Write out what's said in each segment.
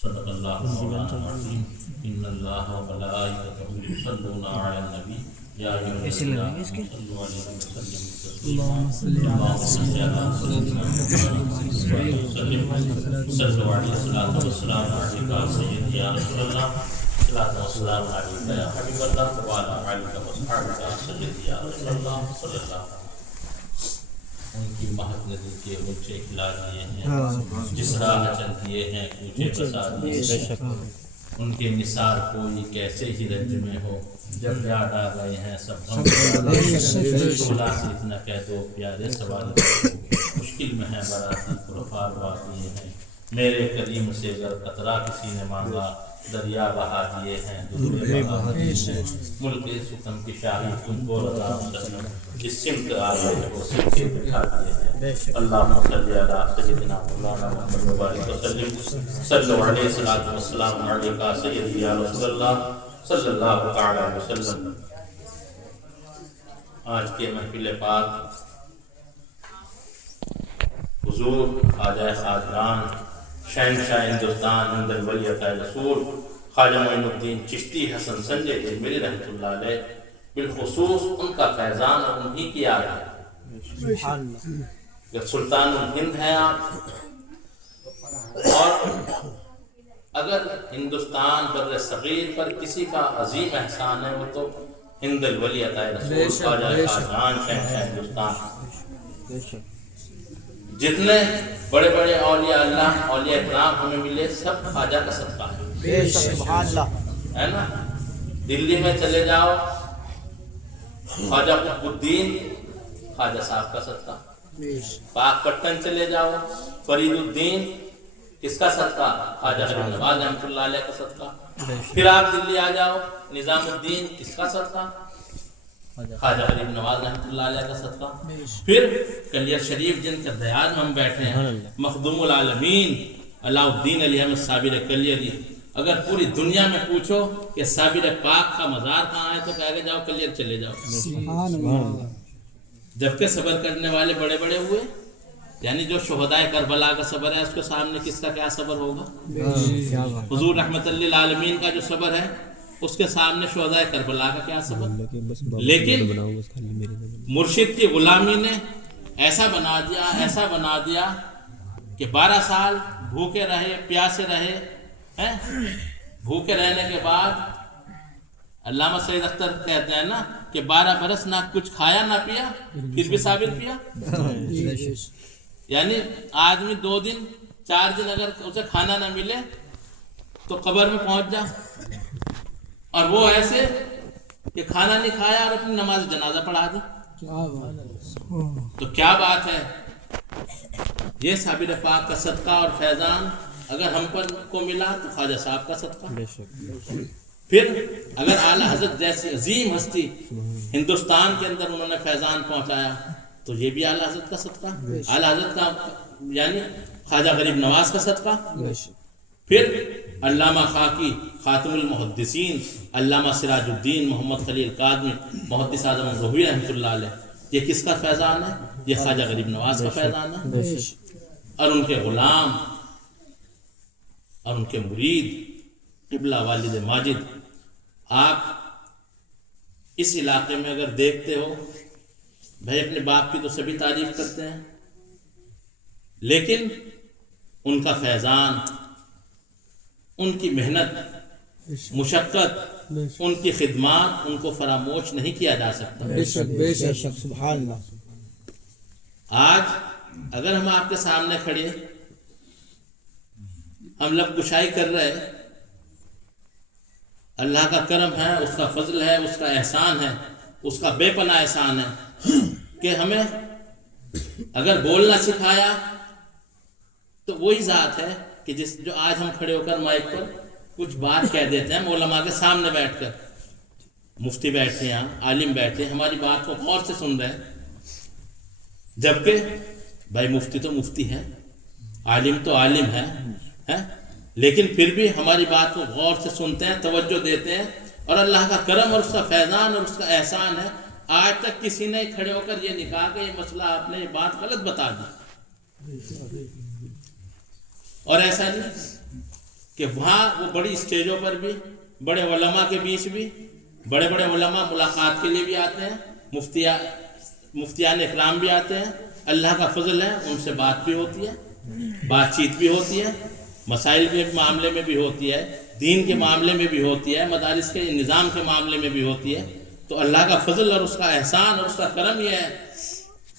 صدق اللہ مولانا العظیم ان اللہ و ملائکتہ یصلون علی النبی یا ایھا الذین آمنوا صلوا علیہ وسلم اللهم صل على سيدنا صلوا علیہ الصلاۃ والسلام علیکہ سیدی یا رسول اللہ الصلاۃ والسلام علیکہ یا حبیب اللہ وعلی آلہ وصحبہ سیدی یا رسول اللہ صلی اللہ علیہ وسلم۔ ان کی مہد ندی کے اونچے کھلا دیے ہیں، جس راہ چل دیے ہیں کوچے بسا دیے ہیں، ان کے نثار کوئی کیسے ہی رنج میں ہو، جب یاد آ گئے ہیں سب ہم شعلہ سے اتنا کہہ دو پیارے سوال مشکل میں ہے براتی پرفار واقعی ہیں، میرے کریم سے اگر قطرہ کسی نے مانگا دریا بہا دیے ہیں، دوسرے بہا دیے ہیں، ملک سکم کی شاہی تم کو رضا مسلم جس سمت آ گئے وہ سمت کے بٹھا دیے ہیں۔ اللہم صلی علی سیدنا مولانا محمد وبارک وسلم صلو علیہ الصلوۃ والسلام علیکہ سیدی یا رسول اللہ صلی اللہ تعالی وسلم۔ آج کے محفل پاک حضور خواجہ خواجگان شہنشاہ ہندوستان حمد الولیت رسول خواجہ معین الدین چشتی حسن سنجے اجمیری رحمۃ اللہ علیہ، بالخصوص ان کا فیضان اور انہی کی یاد ہے کہ سلطان الہند ہیں آپ، اور اگر ہندوستان بر صغیر پر کسی کا عظیم احسان ہے وہ تو ہند الولیت رسول خواجہ خواجگان شہنشاہ ہندوستان۔ جتنے بڑے بڑے اولیاء اللہ اولیاء اکرام ہمیں ملے سب خواجہ کا صدقہ ہے نا۔ دلی میں چلے جاؤ خواجہ قطب الدین خواجہ صاحب کا صدقہ، پاک پٹن چلے جاؤ فرید الدین کس کا صدقہ، خواجہ غریب نواز رحمۃ اللہ علیہ کا صدقہ۔ پھر آپ دلی آ جاؤ نظام الدین کس کا صدقہ، خواجہ غریب نواز رحمۃ اللہ علیہ کا صدقہ۔ پھر کلیر شریف جن کے دیان میں ہم بیٹھے ہیں مخدوم العالمین علاء الدین علی احمد صابر کلیری، اگر پوری دنیا میں پوچھو کہ صابر پاک کا مزار کہاں ہے تو کہہ کے جاؤ کلیر چلے جاؤ۔ جبکہ صبر کرنے والے بڑے بڑے ہوئے، یعنی جو شہدائے کربلا کا صبر ہے اس کے سامنے کس کا کیا صبر ہوگا۔ حضور رحمت للعالمین کا جو صبر ہے اس کے سامنے شہدائے کربلا کا کیا صبر۔ لیکن مرشد کی غلامی نے ایسا بنا دیا کہ 12 سال بھوکے رہے پیاسے رہے، بھوکے رہنے کے بعد علامہ سید اختر کہتے ہیں نا کہ 12 برس نہ کچھ کھایا نہ پیا پھر بھی ثابت پیا، یعنی آدمی 2 دن 4 دن اگر اسے کھانا نہ ملے تو قبر میں پہنچ جا، اور وہ ایسے کہ کھانا نہیں کھایا اور اپنی نماز جنازہ پڑھا دی، تو کیا بات ہے۔ یہ صابر پاک کا صدقہ اور فیضان اگر ہم پر کو ملا تو خواجہ صاحب کا صدقہ۔ پھر اگر اعلیٰ حضرت جیسی عظیم ہستی ہندوستان کے اندر انہوں نے فیضان پہنچایا تو یہ بھی اعلیٰ حضرت کا صدقہ، اعلیٰ حضرت کا یعنی خواجہ غریب نواز کا صدقہ۔ پھر علامہ خاکی خاتم المحدثین علامہ سراج الدین محمد خلیل قادمی محدث اعظم الرحوی رحمۃ اللہ علیہ، یہ کس کا فیضان ہے، یہ خواجہ غریب نواز کا فیضان ہے۔ اور ان کے غلام اور ان کے مرید قبلہ والد ماجد، آپ اس علاقے میں اگر دیکھتے ہو بھائی اپنے باپ کی تو سبھی تعریف کرتے ہیں، لیکن ان کا فیضان، ان کی محنت مشقت، ان کی خدمات ان کو فراموش نہیں کیا جا سکتا۔ بے شک سبحان اللہ۔ آج اگر ہم آپ کے سامنے کھڑے ہم لب کشائی کر رہے، اللہ کا کرم ہے، اس کا فضل ہے، اس کا احسان ہے، اس کا بے پناہ احسان ہے کہ ہمیں اگر بولنا سکھایا تو وہی ذات ہے کہ جو آج ہم کھڑے ہو کر مائک پر کچھ بات کہہ دیتے ہیں علماء کے سامنے بیٹھ کر، مفتی بیٹھے ہیں عالم بیٹھے ہیں ہماری بات کو غور سے سن رہے ہیں، جبکہ بھائی مفتی تو مفتی ہے، عالم تو عالم ہے، لیکن پھر بھی ہماری بات کو غور سے سنتے ہیں، توجہ دیتے ہیں، اور اللہ کا کرم اور اس کا فیضان اور اس کا احسان ہے آج تک کسی نے کھڑے ہو کر یہ نہیں کہا کہ یہ مسئلہ آپ نے یہ بات غلط بتا دی۔ اور ایسا نہیں کہ وہاں وہ بڑی اسٹیجوں پر بھی بڑے علماء کے بیچ بھی بڑے بڑے علماء ملاقات کے لیے بھی آتے ہیں، مفتیان اکرام بھی آتے ہیں، اللہ کا فضل ہے ان سے بات بھی ہوتی ہے، بات چیت بھی ہوتی ہے، مسائل کے معاملے میں بھی ہوتی ہے، دین کے معاملے میں بھی ہوتی ہے، مدارس کے نظام کے معاملے میں بھی ہوتی ہے۔ تو اللہ کا فضل اور اس کا احسان اور اس کا کرم یہ ہے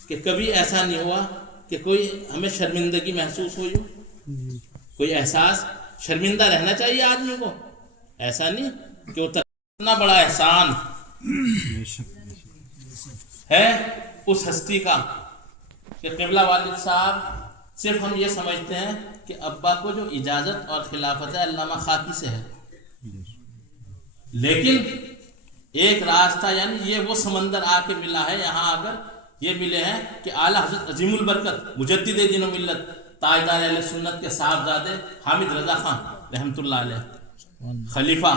کہ کبھی ایسا نہیں ہوا کہ کوئی ہمیں شرمندگی محسوس ہوئی ہو، کوئی احساس، شرمندہ رہنا چاہیے آدمی کو، ایسا نہیں کہ وہ اتنا بڑا احسان ہے اس ہستی کا کہ قبلہ والد صاحب صرف ہم یہ سمجھتے ہیں کہ ابا کو جو اجازت اور خلافت ہے علامہ خاکی سے ہے، لیکن ایک راستہ یعنی یہ وہ سمندر آ کے ملا ہے، یہاں اگر یہ ملے ہیں کہ اعلیٰ حضرت عظیم البرکت مجدد دین و ملت تاجدار اہل سنت کے صاحبزادے حامد رضا خان رحمۃ اللہ علیہ خلیفہ،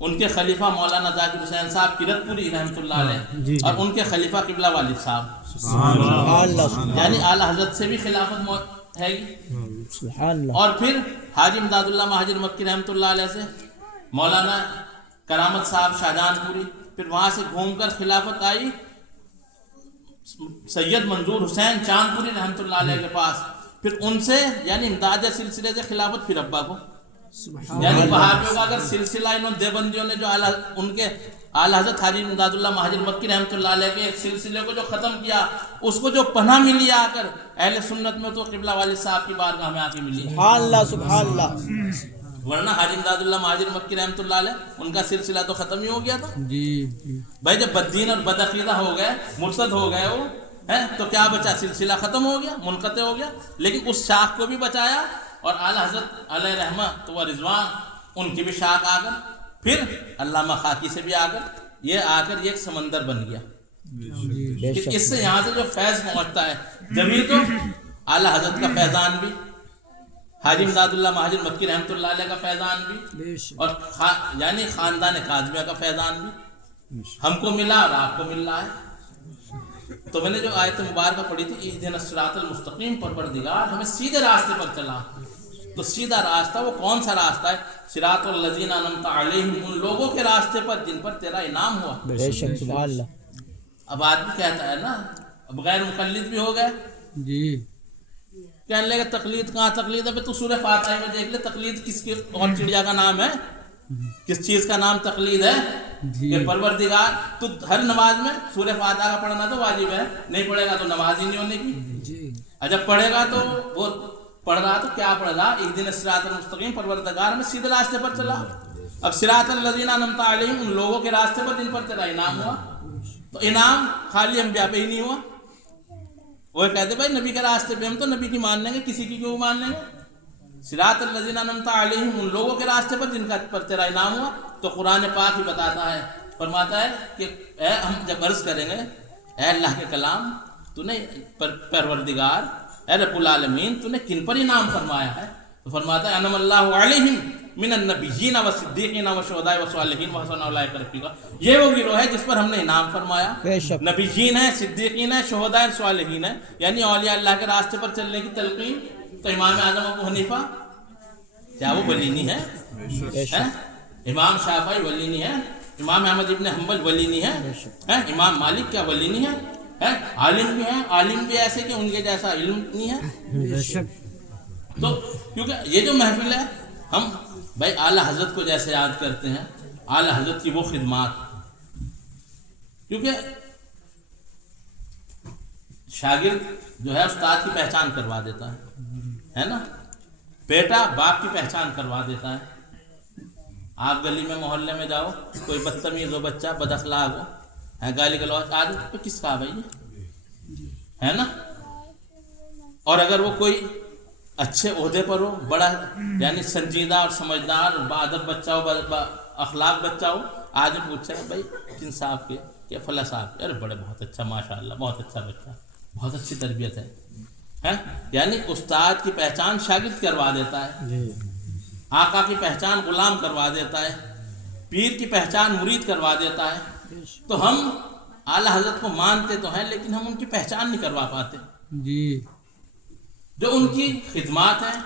ان کے خلیفہ مولانا ذاکر حسین صاحب کرت پوری رحمۃ اللہ علیہ، اور ان کے خلیفہ قبلہ والد صاحب، یعنی اعلیٰ حضرت سے بھی خلافت ہے گی، اور پھر حاجی امداد اللہ مہاجر مکی رحمۃ اللہ علیہ سے مولانا کرامت صاحب شاہجہان پوری، پھر وہاں سے گھوم کر خلافت آئی سید منظور حسین چاند پوری رحمۃ اللہ علیہ کے پاس، پھر ان سے یعنی امداد سلسلے سے خلافت پھر ابا کو، یعنی وہابیوں کا اگر سلسلہ انہوں دیوبندیوں نے جو ان کے اعلیٰ حضرت حاجی امداد اللہ مہاجر مکی رحمۃ اللہ علیہ کے سلسلے کو جو ختم کیا، اس کو جو پناہ ملی آ کر اہل سنت میں، تو قبلہ والد صاحب کی بارگاہ میں آ کے ملی، سبحان اللہ سبحان اللہ، ورنہ حاجی امداد اللہ مہاجر مکی رحمۃ اللہ علیہ ان کا سلسلہ تو ختم ہی ہو گیا تھا۔ جی بھائی جب بددین اور بدعقیدہ ہو گئے، مرتد ہو گئے وہ تو کیا بچا؟ سلسلہ ختم ہو گیا، منقطع ہو گیا، لیکن اس شاخ کو بھی بچایا، اور اعلیٰ حضرت علیہ رحمت و رضوان ان کی بھی شاخ آ کر پھر علامہ خاکی سے بھی آ کر یہ ایک سمندر بن گیا، کہ اس سے یہاں سے جو فیض پہنچتا ہے، جبھی تو اعلیٰ حضرت کا فیضان بھی، حاجی امداد اللہ مہاجر مکی رحمۃ اللہ علیہ کا فیضان بھی، اور یعنی خاندان کاظمیہ کا فیضان بھی ہم کو ملا اور آپ کو مل رہا ہے۔ تو میں نے جو آیت مبارکہ پڑھی تھی اہدنا الصراط المستقیم، پروردگار ہمیں سیدھے راستے پر چلا، تو سیدھا راستہ وہ کون سا راستہ ہے؟ صراط الذین انعمت علیہم، ان لوگوں کے راستے پر جن پر تیرا انعام ہوا۔ بے شک سبحان اللہ۔ اب آدمی کہتا ہے نا، اب غیر مقلد بھی ہو گئے، جی کہنے لگے تقلید کہاں تقلید ہے؟ تو سورہ فاتحہ میں دیکھ لے تقلید کس کی اور چڑیا کا نام ہے، کس چیز کا نام تقلید ہے؟ کہ پروردگار، تو ہر نماز میں سورہ فاتحہ کا پڑھنا تو واجب ہے، نہیں پڑھے گا تو نماز ہی نہیں ہونے کی، اور جب پڑھے گا تو وہ پڑھ رہا تو کیا پڑھ رہا؟ اہدنا الصراط المستقیم، پروردگار ہمیں سیدھے راستے پر چلا۔ اب صراط الذین انعمت علیہم، ان لوگوں کے راستے پر جن پر تیرا انعام ہوا، تو انعام خالی انبیاء پہ ہی نہیں ہوا، وہ کہتے بھائی نبی کے راستے پہ ہم تو نبی کی مان لیں گے، کسی کی کیوں مان لیں گے؟ صراط الذین انعمت علیہم، ان لوگوں کے راستے پر جن کا پر تیرا انعام ہوا۔ تو قرآن پاک ہی بتاتا ہے، فرماتا ہے کہ اے ہم جب عرض کریں گے اے اللہ کے کلام، تو نے پروردگار اے رب العالمین تو نے کن پر انعام فرمایا ہے؟ تو فرماتا ہے انعم اللہ علیہم من النبیین والصدیقین والشہداء والصالحین وحسن اولئک رفیقا، یہ وہ گروہ ہے جس پر ہم نے انعام فرمایا، نبیین ہیں، صدیقین ہیں، شہداء اور صالحین ہیں، یعنی اولیاء اللہ کے راستے پر چلنے کی تلقین۔ تو امام اعظم ابو حنیفہ کیا وہ ولی نہیں ہے؟ امام شافعی ولی نہیں ہے؟ امام احمد ابن حنبل ولی نہیں ہے؟ امام مالک کیا ولی نہیں ہے؟ عالم بھی ہیں، عالم بھی ایسے کہ ان کے جیسا علم نہیں ہے۔ تو کیونکہ یہ جو محفل ہے، ہم بھائی اعلیٰ حضرت کو جیسے یاد کرتے ہیں، اعلیٰ حضرت کی وہ خدمات، کیونکہ شاگرد جو ہے استاد کی پہچان کروا دیتا ہے نا، بیٹا باپ کی پہچان کروا دیتا ہے۔ آپ گلی میں محلے میں جاؤ، کوئی بدتمیز ہو بچہ، بد اخلاق ہو، گالی گلوچ، آدمی پہ کس کا بھائی ہے نا؟ اور اگر وہ کوئی اچھے عہدے پر ہو، بڑا یعنی سنجیدہ اور سمجھدار اور بادب بچہ ہو، اخلاق بچہ ہو، آدمی پوچھے بھائی کن صاحب کے؟ کہ فلاں صاحب کے۔ ارے بڑے بہت اچھا، ماشاء اللہ بہت اچھا بچہ، بہت اچھی تربیت ہے۔ یعنی استاد کی پہچان شاگرد کروا دیتا ہے، آقا کی پہچان غلام کروا دیتا ہے، پیر کی پہچان مرید کروا دیتا ہے۔ تو ہم اعلیٰ حضرت کو مانتے تو ہیں، لیکن ہم ان کی پہچان نہیں کروا پاتے۔ جی جو ان کی خدمات ہیں،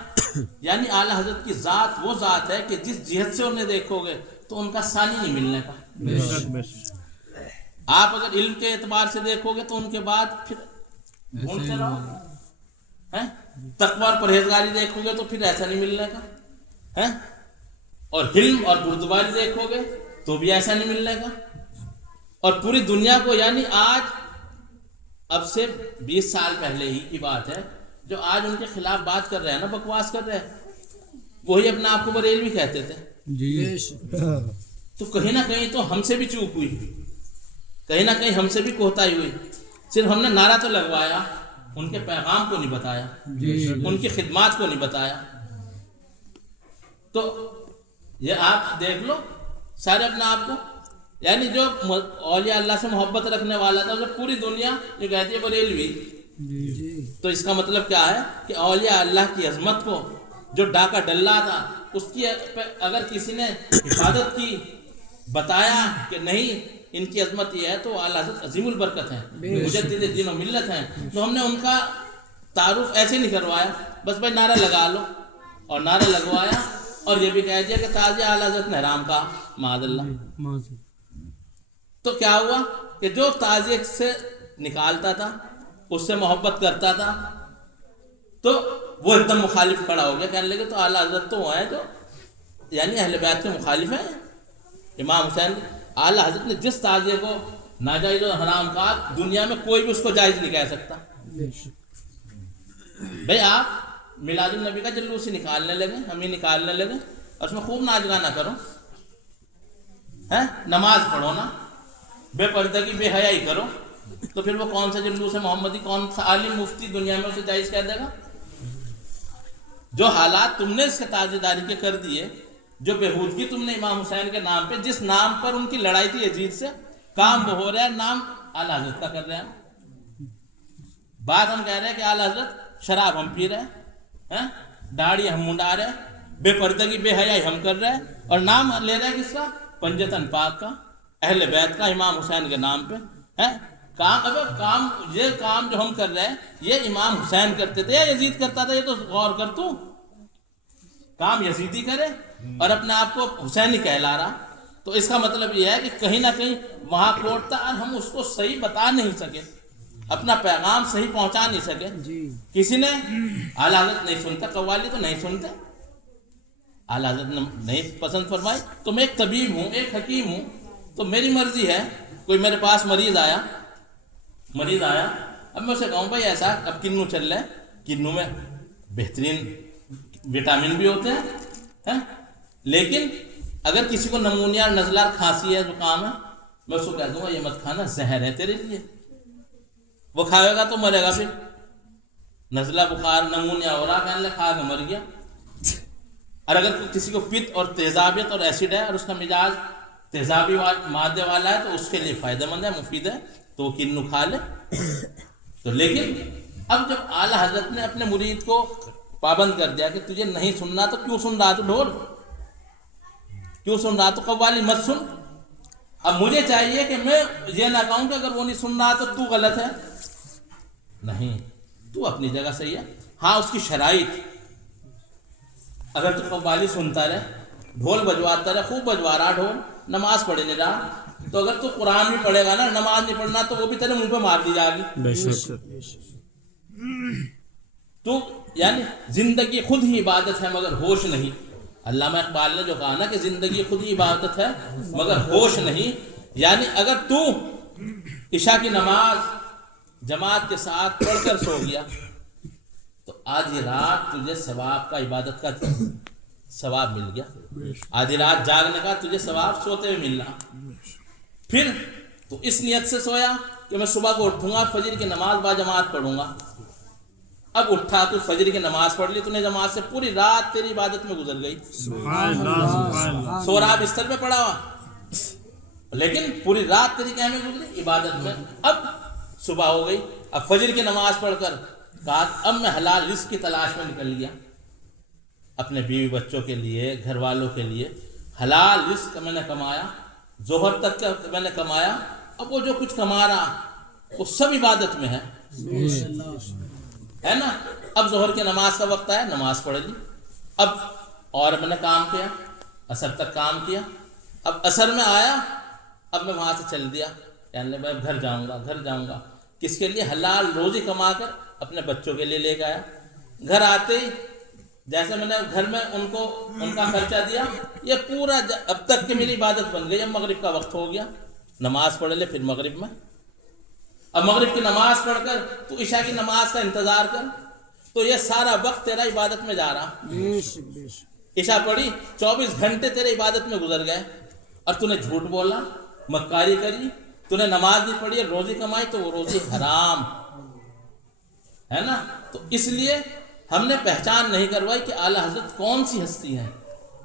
یعنی اعلیٰ حضرت کی ذات وہ ذات ہے کہ جس جہت سے انہیں دیکھو گے تو ان کا ثانی نہیں ملنے کا. آپ اگر علم کے اعتبار سے دیکھو گے تو ان کے بعد پھر ڈھونڈتے رہو. تقوی اور پرہیزگاری دیکھو گے تو پھر ایسا نہیں ملنے کا. اور حلم اور بردباری دیکھو گے تو بھی ایسا نہیں ملنے کا. اور پوری دنیا کو، یعنی آج اب سے 20 سال پہلے ہی کی بات ہے، جو آج ان کے خلاف بات کر رہے ہیں نا، بکواس کر رہے ہیں، وہی اپنے آپ کو بریلوی کہتے تھے. تو کہیں نہ کہیں تو ہم سے بھی چوک ہوئی، کہیں نہ کہیں ہم سے بھی کوتاہی ہوئی. صرف ہم نے نعرہ تو لگوایا، ان کے پیغام کو نہیں بتایا، ان کی خدمات کو نہیں بتایا. تو یہ آپ دیکھ لو سارے اپنے آپ کو، یعنی جو اولیاء اللہ سے محبت رکھنے والا تھا، جب پوری دنیا یہ کہتی ہے بریلوی، تو اس کا مطلب کیا ہے کہ اولیاء اللہ کی عظمت کو جو ڈاکہ ڈلا تھا، اس کی اگر کسی نے حفاظت کی، بتایا کہ نہیں ان کی عظمت یہ ہے، تو اعلیٰ حضرت عظیم البرکت ہیں، مجدد دین و ملت ہیں. تو ہم نے ان کا تعارف ایسے نہیں کروایا بس بھائی نعرہ لگا لو، اور نعرہ لگوایا اور یہ بھی کہہ دیا کہ تازیہ اعلیٰ حضرت نے حرام کہا، معاذ اللہ. تو کیا ہوا کہ جو تعزیہ سے نکالتا تھا، اس سے محبت کرتا تھا، تو وہ ایک دم مخالف کھڑا ہو گیا، کہنے لگے تو اعلیٰ حضرت تو وہ ہیں جو یعنی اہل بیت کے مخالف ہیں. امام حسین اعلیٰ حضرت نے جس تعزیے کو ناجائز و حرام کہا، دنیا میں کوئی بھی اس کو جائز نہیں کہہ سکتا. بھئی آپ میلاد النبی کا جلوس ہی نکالنے لگے، ہم ہی نکالنے لگے، اور اس میں خوب ناچ گانا کرو، نماز پڑھو نا، بے پردگی بے حیائی کرو، تو پھر وہ کون سا جلوس ہے محمدی، کون سا عالم مفتی دنیا میں اسے جائز کہہ دے گا؟ جو حالات تم نے اس کے تاجداری کے کر دیے، جو بےہودگی تم نے امام حسین کے نام پہ، جس نام پر ان کی لڑائی تھی یزید سے، کام وہ ہو رہا ہے، نام اعلیٰ حضرت کا کر رہے ہیں. بات ہم کہہ رہے ہیں کہ اعلیٰ حضرت شراب ہم پی رہے ہیں، داڑھی ہم منڈا رہے ہیں، بے پردگی بے حیائی ہم کر رہے ہیں، اور نام لے رہے ہیں کس کا؟ پنجتن پاک کا، اہل بیت کا، امام حسین کے نام پہ. یہ کام جو ہم کر رہے ہیں یہ امام حسین کرتے تھے یا یزید کرتا تھا؟ یہ تو غور کر. تو کام یزیدی کرے اور اپنے آپ کو حسینی کہلا رہا، تو اس کا مطلب یہ ہے کہ کہیں نہ کہیں وہاں کوٹتا، اور ہم اس کو صحیح بتا نہیں سکے، اپنا پیغام صحیح پہنچا نہیں سکے. کسی نے اعلیٰ حضرت نہیں سنتا، قوالی تو نہیں سنتے، اعلیٰ حضرت نے نہیں پسند فرمائی. تو میں ایک طبیب ہوں، ایک حکیم ہوں، تو میری مرضی ہے، کوئی میرے پاس مریض آیا، اب میں اسے کہوں بھائی ایسا، اب کنو چل رہے، کنو میں بہترین وٹامن بھی ہوتے ہیں، لیکن اگر کسی کو نمونیا اور نزلہ اور کھانسی ہے، زکام ہے، میں اس کو کہہ دوں گا یہ مت کھانا، زہر ہے تیرے لیے. وہ کھائے گا تو مرے گا، پھر نزلہ بخار نمونیا ہو رہا، کہنے لگا کھا کے مر گیا. اور اگر کسی کو پت اور تیزابیت اور ایسڈ ہے، اور اس کا مزاج تیزابی مادے والا ہے، تو اس کے لیے فائدہ مند ہے، مفید ہے، تو وہ کنو کھا لے. تو لیکن اب جب اعلیٰ حضرت نے اپنے مرید کو پابند کر دیا کہ تجھے نہیں سننا، تو کیوں سن رہا تو ڈھول، کیوں سن رہا تو قوالی مت سن. اب مجھے چاہیے کہ میں یہ نہ کہوں کہ اگر وہ نہیں سن رہا تو غلط ہے، نہیں، تو اپنی جگہ صحیح ہے. ہاں اس کی شرائط، اگر تو قوالی سنتا رہے، ڈھول بجواتا رہے، خوب بجوا رہا ڈھول، نماز پڑھے نہیں رہا، تو اگر تو قرآن بھی پڑھے گا نا، نماز نہیں پڑھنا، تو وہ بھی تیرے منہ پہ مار دی جائے گی. تو یعنی زندگی خود ہی عبادت ہے مگر ہوش نہیں. علامہ اقبال نے جو کہا نا کہ زندگی خود ہی عبادت ہے مگر ہوش نہیں، یعنی اگر تو عشاء کی نماز جماعت کے ساتھ پڑھ کر سو گیا، تو آدھی رات تجھے ثواب کا، عبادت کا ثواب مل گیا. آدھی رات جاگنے کا تجھے ثواب سوتے ہوئے مل رہا. پھر تو اس نیت سے سویا کہ میں صبح کو اٹھوں گا، فجر کی نماز با جماعت پڑھوں گا. اب اٹھا تو فجر کی نماز پڑھ لی، تو نے جماعت سے، پوری رات تیری عبادت میں گزر گئی. سو رہا بستر پہ پڑا ہوا، لیکن پوری رات تیری کیا میں گزری؟ عبادت میں. اب صبح ہو گئی، اب فجر کی نماز پڑھ کر کہا اب میں حلال رزق کی تلاش میں نکل گیا، اپنے بیوی بچوں کے لیے، گھر والوں کے لیے حلال رزق میں نے کمایا، ظہر تک کا میں نے کمایا. اب وہ جو کچھ کما رہا وہ سب عبادت میں ہے نا. اب ظہر کی نماز کا وقت آیا، نماز پڑھ لی، اب اور میں نے کام کیا، عصر تک کام کیا، اب عصر میں آیا، اب میں وہاں سے چل دیا، یعنی میں گھر جاؤں گا، کس کے لیے؟ حلال روزی کما کر اپنے بچوں کے لیے لے کے آیا۔ گھر آتے ہی جیسے میں نے گھر میں ان کا خرچہ دیا، یہ پورا اب تک کہ میری عبادت بن گئی۔ اب مغرب کا وقت ہو گیا، نماز پڑھ لے، پھر مغرب میں، اب مغرب کی نماز پڑھ کر تو عشاء کی نماز کا انتظار کر، تو یہ سارا وقت تیرا عبادت میں جا رہا۔ عشاء پڑھی، 24 گھنٹے تیرے عبادت میں گزر گئے، اور تو نے جھوٹ بولا، مکاری کری، تو نے نماز نہیں پڑھی، روزی کمائی، تو وہ روزی حرام ہے نا۔ تو اس لیے ہم نے پہچان نہیں کروائی کہ اعلیٰ حضرت کون سی ہستی ہیں،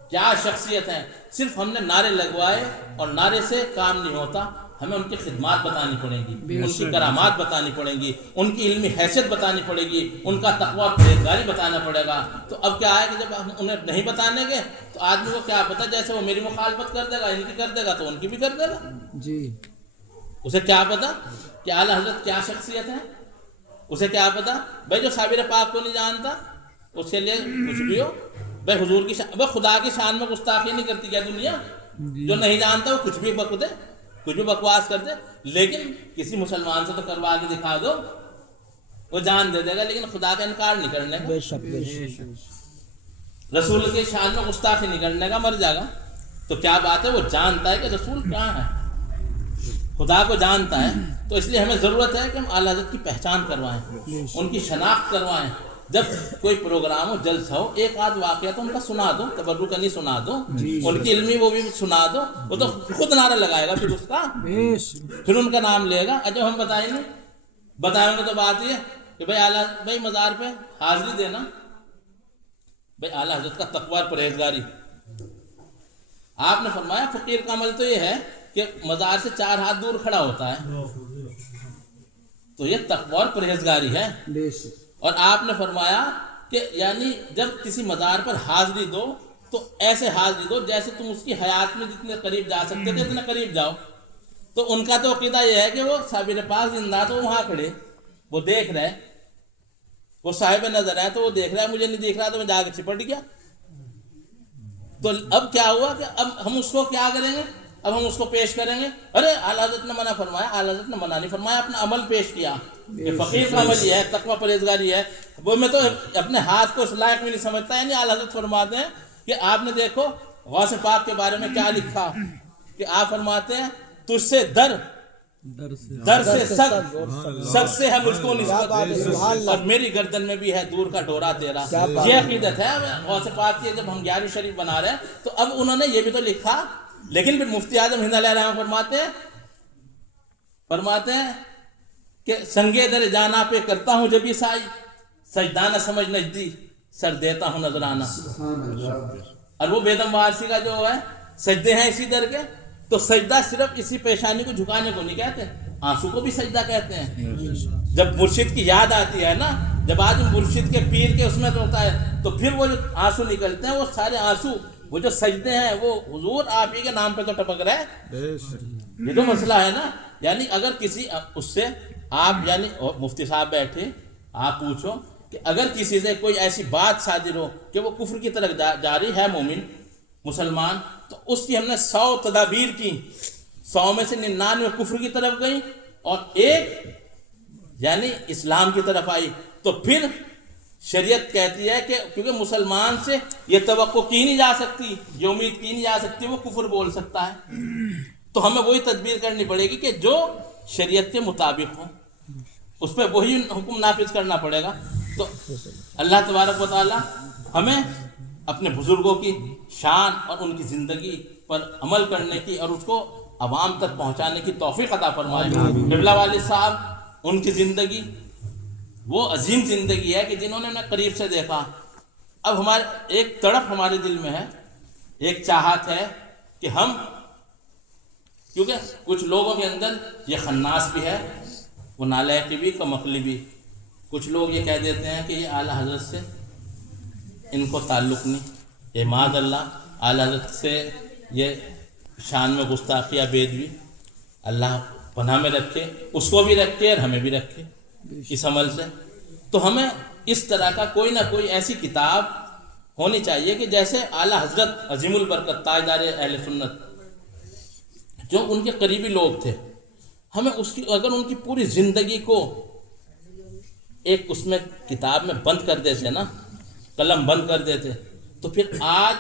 کیا شخصیت ہیں۔ صرف ہم نے نعرے لگوائے، اور نعرے سے کام نہیں ہوتا، ہمیں ان کی خدمات بتانی پڑیں گی، ان کی کرامات بتانی پڑیں گی، ان کی علمی حیثیت بتانی پڑے گی، ان کا تقوی اور پرہیزگاری بتانا پڑے گا۔ تو اب کیا ہے کہ جب ہم انہیں نہیں بتانے گے تو آدمی کو کیا پتا، جیسے وہ میری مخالفت کر دے گا، ان کی کر دے گا تو ان کی بھی کر دے گا جی۔ اسے کیا پتا کہ اعلیٰ حضرت کیا شخصیت ہے، اسے کیا پتا بھائی جو صابر پاک کو نہیں جانتا اس کے لیے کچھ بھی ہو، بھائی حضور کی شان، خدا کی شان میں گستاخی نہیں کرتی کیا دنیا؟ جو نہیں جانتا وہ کچھ بھی بک دے، کچھ بھی بکواس کر دے، لیکن کسی مسلمان سے تو کروا کے دکھا دو، وہ جان دے دے گا، لیکن خدا کا انکار نہیں کرنے کا، بے شک رسول کی شان میں گستاخی نہیں کرنے کا، مر جائے گا۔ تو کیا بات ہے، وہ جانتا ہے کہ رسول کیا ہے، خدا کو جانتا ہے۔ تو اس لیے ہمیں ضرورت ہے کہ ہم اعلیٰ حضرت کی پہچان کروائیں، ان کی شناخت کروائیں۔ جب کوئی پروگرام ہو، جلسہ ہو، ایک آدھ واقعہ تو ان کا سنا دو، تبرک نہیں سنا دو، ان کی علمی وہ بھی سنا دو، وہ تو خود نعرہ لگائے گا، پھر اس کا پھر ان کا نام لے گا۔ جب ہم بتائیں گے تو بات یہ کہ بھائی مزار پہ حاضری دینا، بھائی اعلیٰ حضرت کا تقوی اور پرہیزگاری۔ آپ نے فرمایا فقیر کا عمل تو یہ ہے کہ مزار سے 4 ہاتھ دور کھڑا ہوتا ہے، تو یہ تقوی اور پرہیزگاری ہے۔ اور آپ نے فرمایا کہ یعنی جب کسی مزار پر حاضری دو تو ایسے حاضری دو جیسے تم اس کی حیات میں جتنے قریب جا سکتے تھے اتنے قریب جاؤ۔ تو ان کا تو عقیدہ یہ ہے کہ وہ صابر پاک زندہ تو وہاں کھڑے، وہ دیکھ رہے، وہ صاحب نظر ہے تو وہ دیکھ رہا ہے، مجھے نہیں دیکھ رہا تو میں جا کے چپٹ گیا۔ تو اب کیا ہوا کہ اب ہم اس کو کیا کریں گے، اب ہم اس کو پیش کریں گے، ارے اعلیٰ حضرت نے منع فرمایا، اعلیٰ حضرت نے منع نہیں فرمایا، اپنا عمل پیش کیا کہ فقیر کا عمل یہ ہے، تقوی پرہیزگاری ہے۔ وہ میں تو اپنے ہاتھ کو اس لائق بھی نہیں سمجھتا، یعنی اعلیٰ حضرت فرماتے ہیں کہ آپ نے دیکھو غوث پاک کے بارے میں کیا لکھا، کہ آپ فرماتے ہیں تجھ سے در سے سخت سے ہے مجھ کو نسبت، اور میری گردن میں بھی ہے دور کا ڈورا تیرا۔ یہ عقیدت ہے غوث پاک کی۔ جب ہم 11ویں شریف بنا رہے ہیں تو اب انہوں نے یہ بھی تو لکھا، لیکن پھر مفتی اعظم ہند علیہ السلام فرماتے ہیں کہ سنگے در جانا پہ کرتا ہوں جب عیسائی، سجدہ نہ سمجھ نجدی سر دیتا ہوں نذرانہ۔ اور وہ بیدم وارسی کا جو ہے سجدے ہیں اسی در کے، تو سجدہ صرف اسی پیشانی کو جھکانے کو نہیں کہتے، آنسو کو بھی سجدہ کہتے ہیں۔ جب مرشد کی یاد آتی ہے نا، جب آدمی مرشد کے پیر کے اس میں ہوتا ہے تو پھر وہ جو آنسو نکلتے ہیں وہ سارے آنسو، وہ جو سجدے ہیں وہ حضور آپ ہی کے نام پہ تو ٹپک رہے۔ یہ تو مسئلہ ہے نا، یعنی اگر کسی اس سے آپ، یعنی مفتی صاحب بیٹھے، آپ پوچھو کہ اگر کسی سے کوئی ایسی بات صادر ہو کہ وہ کفر کی طرف جاری ہے، مومن مسلمان، تو اس کی ہم نے 100 تدابیر کی، 100 میں سے 99 کفر کی طرف گئی اور ایک یعنی اسلام کی طرف آئی، تو پھر شریعت کہتی ہے کہ کیونکہ مسلمان سے یہ توقع کی نہیں جا سکتی، یہ امید کی نہیں جا سکتی وہ کفر بول سکتا ہے، تو ہمیں وہی تدبیر کرنی پڑے گی کہ جو شریعت کے مطابق ہو، اس پہ وہی حکم نافذ کرنا پڑے گا۔ تو اللہ تبارک و تعالی ہمیں اپنے بزرگوں کی شان اور ان کی زندگی پر عمل کرنے کی اور اس کو عوام تک پہنچانے کی توفیق عطا فرمائے۔ قبلہ والد صاحب، ان کی زندگی وہ عظیم زندگی ہے کہ جنہوں نے ہمیں قریب سے دیکھا۔ اب ہمارے ایک تڑپ ہمارے دل میں ہے، ایک چاہت ہے کہ ہم، کیونکہ کچھ لوگوں کے اندر یہ خناس بھی ہے، وہ نالائقی بھی، کمقلی بھی۔ کچھ لوگ یہ کہہ دیتے ہیں کہ یہ اعلیٰ حضرت سے ان کو تعلق نہیں، یہ معاذ اللہ اعلیٰ حضرت سے یہ شان میں گستاخی یا بےادبی، اللہ پناہ میں رکھے، اس کو بھی رکھے اور ہمیں بھی رکھے اس عمل سے۔ تو ہمیں اس طرح کا کوئی نہ کوئی ایسی کتاب ہونی چاہیے کہ جیسے اعلیٰ حضرت عظیم البرکت تاجدار اہل سنت جو ان کے قریبی لوگ تھے، ہمیں اگر ان کی پوری زندگی کو ایک اس میں کتاب میں بند کر دیتے نا، قلم بند کر دیتے، تو پھر آج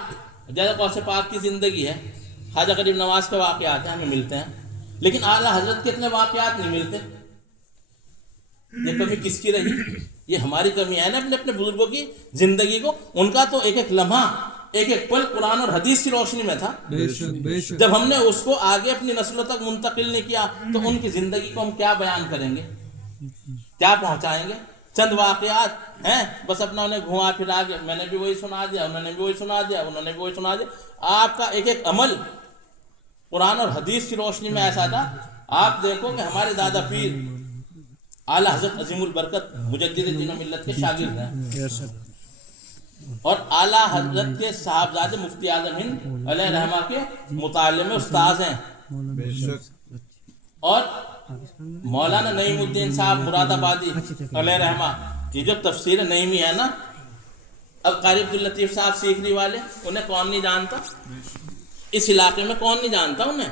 جیسے غوث پاک کی زندگی ہے، خواجہ غریب نواز کے واقعات ہیں ہمیں ملتے ہیں، لیکن اعلیٰ حضرت کے اتنے واقعات نہیں ملتے۔ یہ کمی کس کی رہی؟ یہ ہماری کمی ہے نا، اپنے اپنے بزرگوں کی زندگی کو، ان کا تو ایک ایک لمحہ ایک ایک پل قرآن اور حدیث کی روشنی میں تھا۔ جب ہم نے اس کو آگے اپنی نسلوں تک منتقل نہیں کیا تو ان کی زندگی کو ہم کیا بیان کریں گے، کیا پہنچائیں گے؟ چند واقعات ہیں بس اپنا انہیں گھما پھرا کے میں نے بھی وہی سنا دیا، انہوں نے بھی وہی سنا دیا، انہوں نے بھی وہی سنا دیا۔ آپ کا ایک ایک عمل قرآن اور حدیث کی روشنی میں ایسا تھا۔ آپ دیکھو کہ ہمارے دادا پیر اعلیٰ حضرت عظیم البرکت مجدد دین و ملت کے شاگرد ہیں، اور اعلیٰ حضرت کے صاحبزادے مفتی اعظم ہند علیہ رحمہ کے مطالعے میں استاذ ہیں، اور مولانا نعیم الدین صاحب مراد آبادی علیہ رحمہ کی جو تفسیر نعیمی ہے نا، اب قاری عبداللطیف صاحب سیکھری والے، انہیں کون نہیں جانتا؟ اس علاقے میں کون نہیں جانتا انہیں؟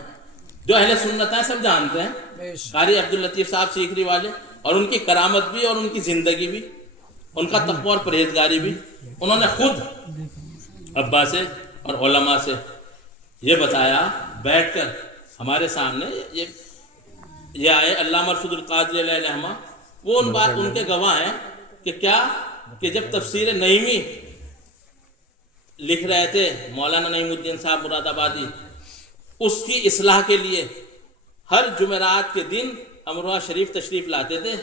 جو اہل سنت ہیں سب جانتے ہیں قاری عبداللطیف صاحب سیکھری والے، اور ان کی کرامت بھی اور ان کی زندگی بھی، ان کا تقوی اور پرہیزگاری بھی۔ انہوں نے خود ابا سے اور علماء سے یہ بتایا بیٹھ کر ہمارے سامنے، یہ آئے علامہ مرشد القادری علیہ رحمہ، وہ ان کے گواہ ہیں کہ کیا کہ جب تفسیر نعیمی لکھ رہے تھے مولانا نعیم الدین صاحب مراد آبادی، اس کی اصلاح کے لیے ہر جمعرات کے دن امروہہ شریف تشریف لاتے تھے۔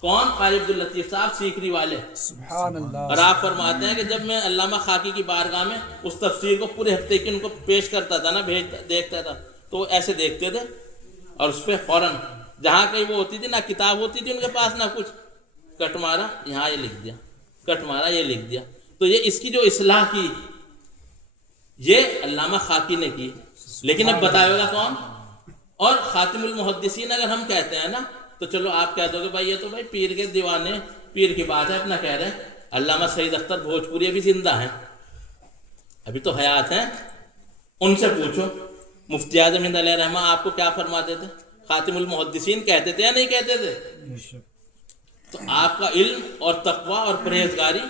کون؟ قاری عبداللطیف صاحب سیکری والے۔ سبحان اللہ۔ اور آپ فرماتے ہیں کہ جب میں علامہ خاکی کی بارگاہ میں اس تفسیر کو پورے ہفتے کی ان کو پیش کرتا تھا نا، دیکھتا تھا، تو وہ ایسے دیکھتے تھے اور اس پہ فوراً جہاں کہیں وہ ہوتی تھی نہ کتاب ہوتی تھی ان کے پاس نہ کچھ، کٹ مارا یہاں یہ لکھ دیا، کٹ مارا یہ لکھ دیا۔ تو یہ اس کی جو اصلاح کی یہ علامہ خاکی نے کی، لیکن اب بتائے گا کون؟ اور خاتم المحدثین اگر ہم کہتے ہیں نا تو چلو آپ کہہ دو گے بھائی یہ تو بھائی پیر کے دیوانے، پیر کی بات ہے، اپنا کہہ رہے ہیں۔ علامہ سعید اختر بھوجپوری ابھی زندہ ہیں، ابھی تو حیات ہیں، ان سے پوچھو مفتی اعظم ہند علیہ رحمہ آپ کو کیا فرماتے تھے؟ خاتم المحدثین کہتے تھے یا نہیں کہتے تھے؟ تو آپ کا علم اور تقوی اور پرہیزگاری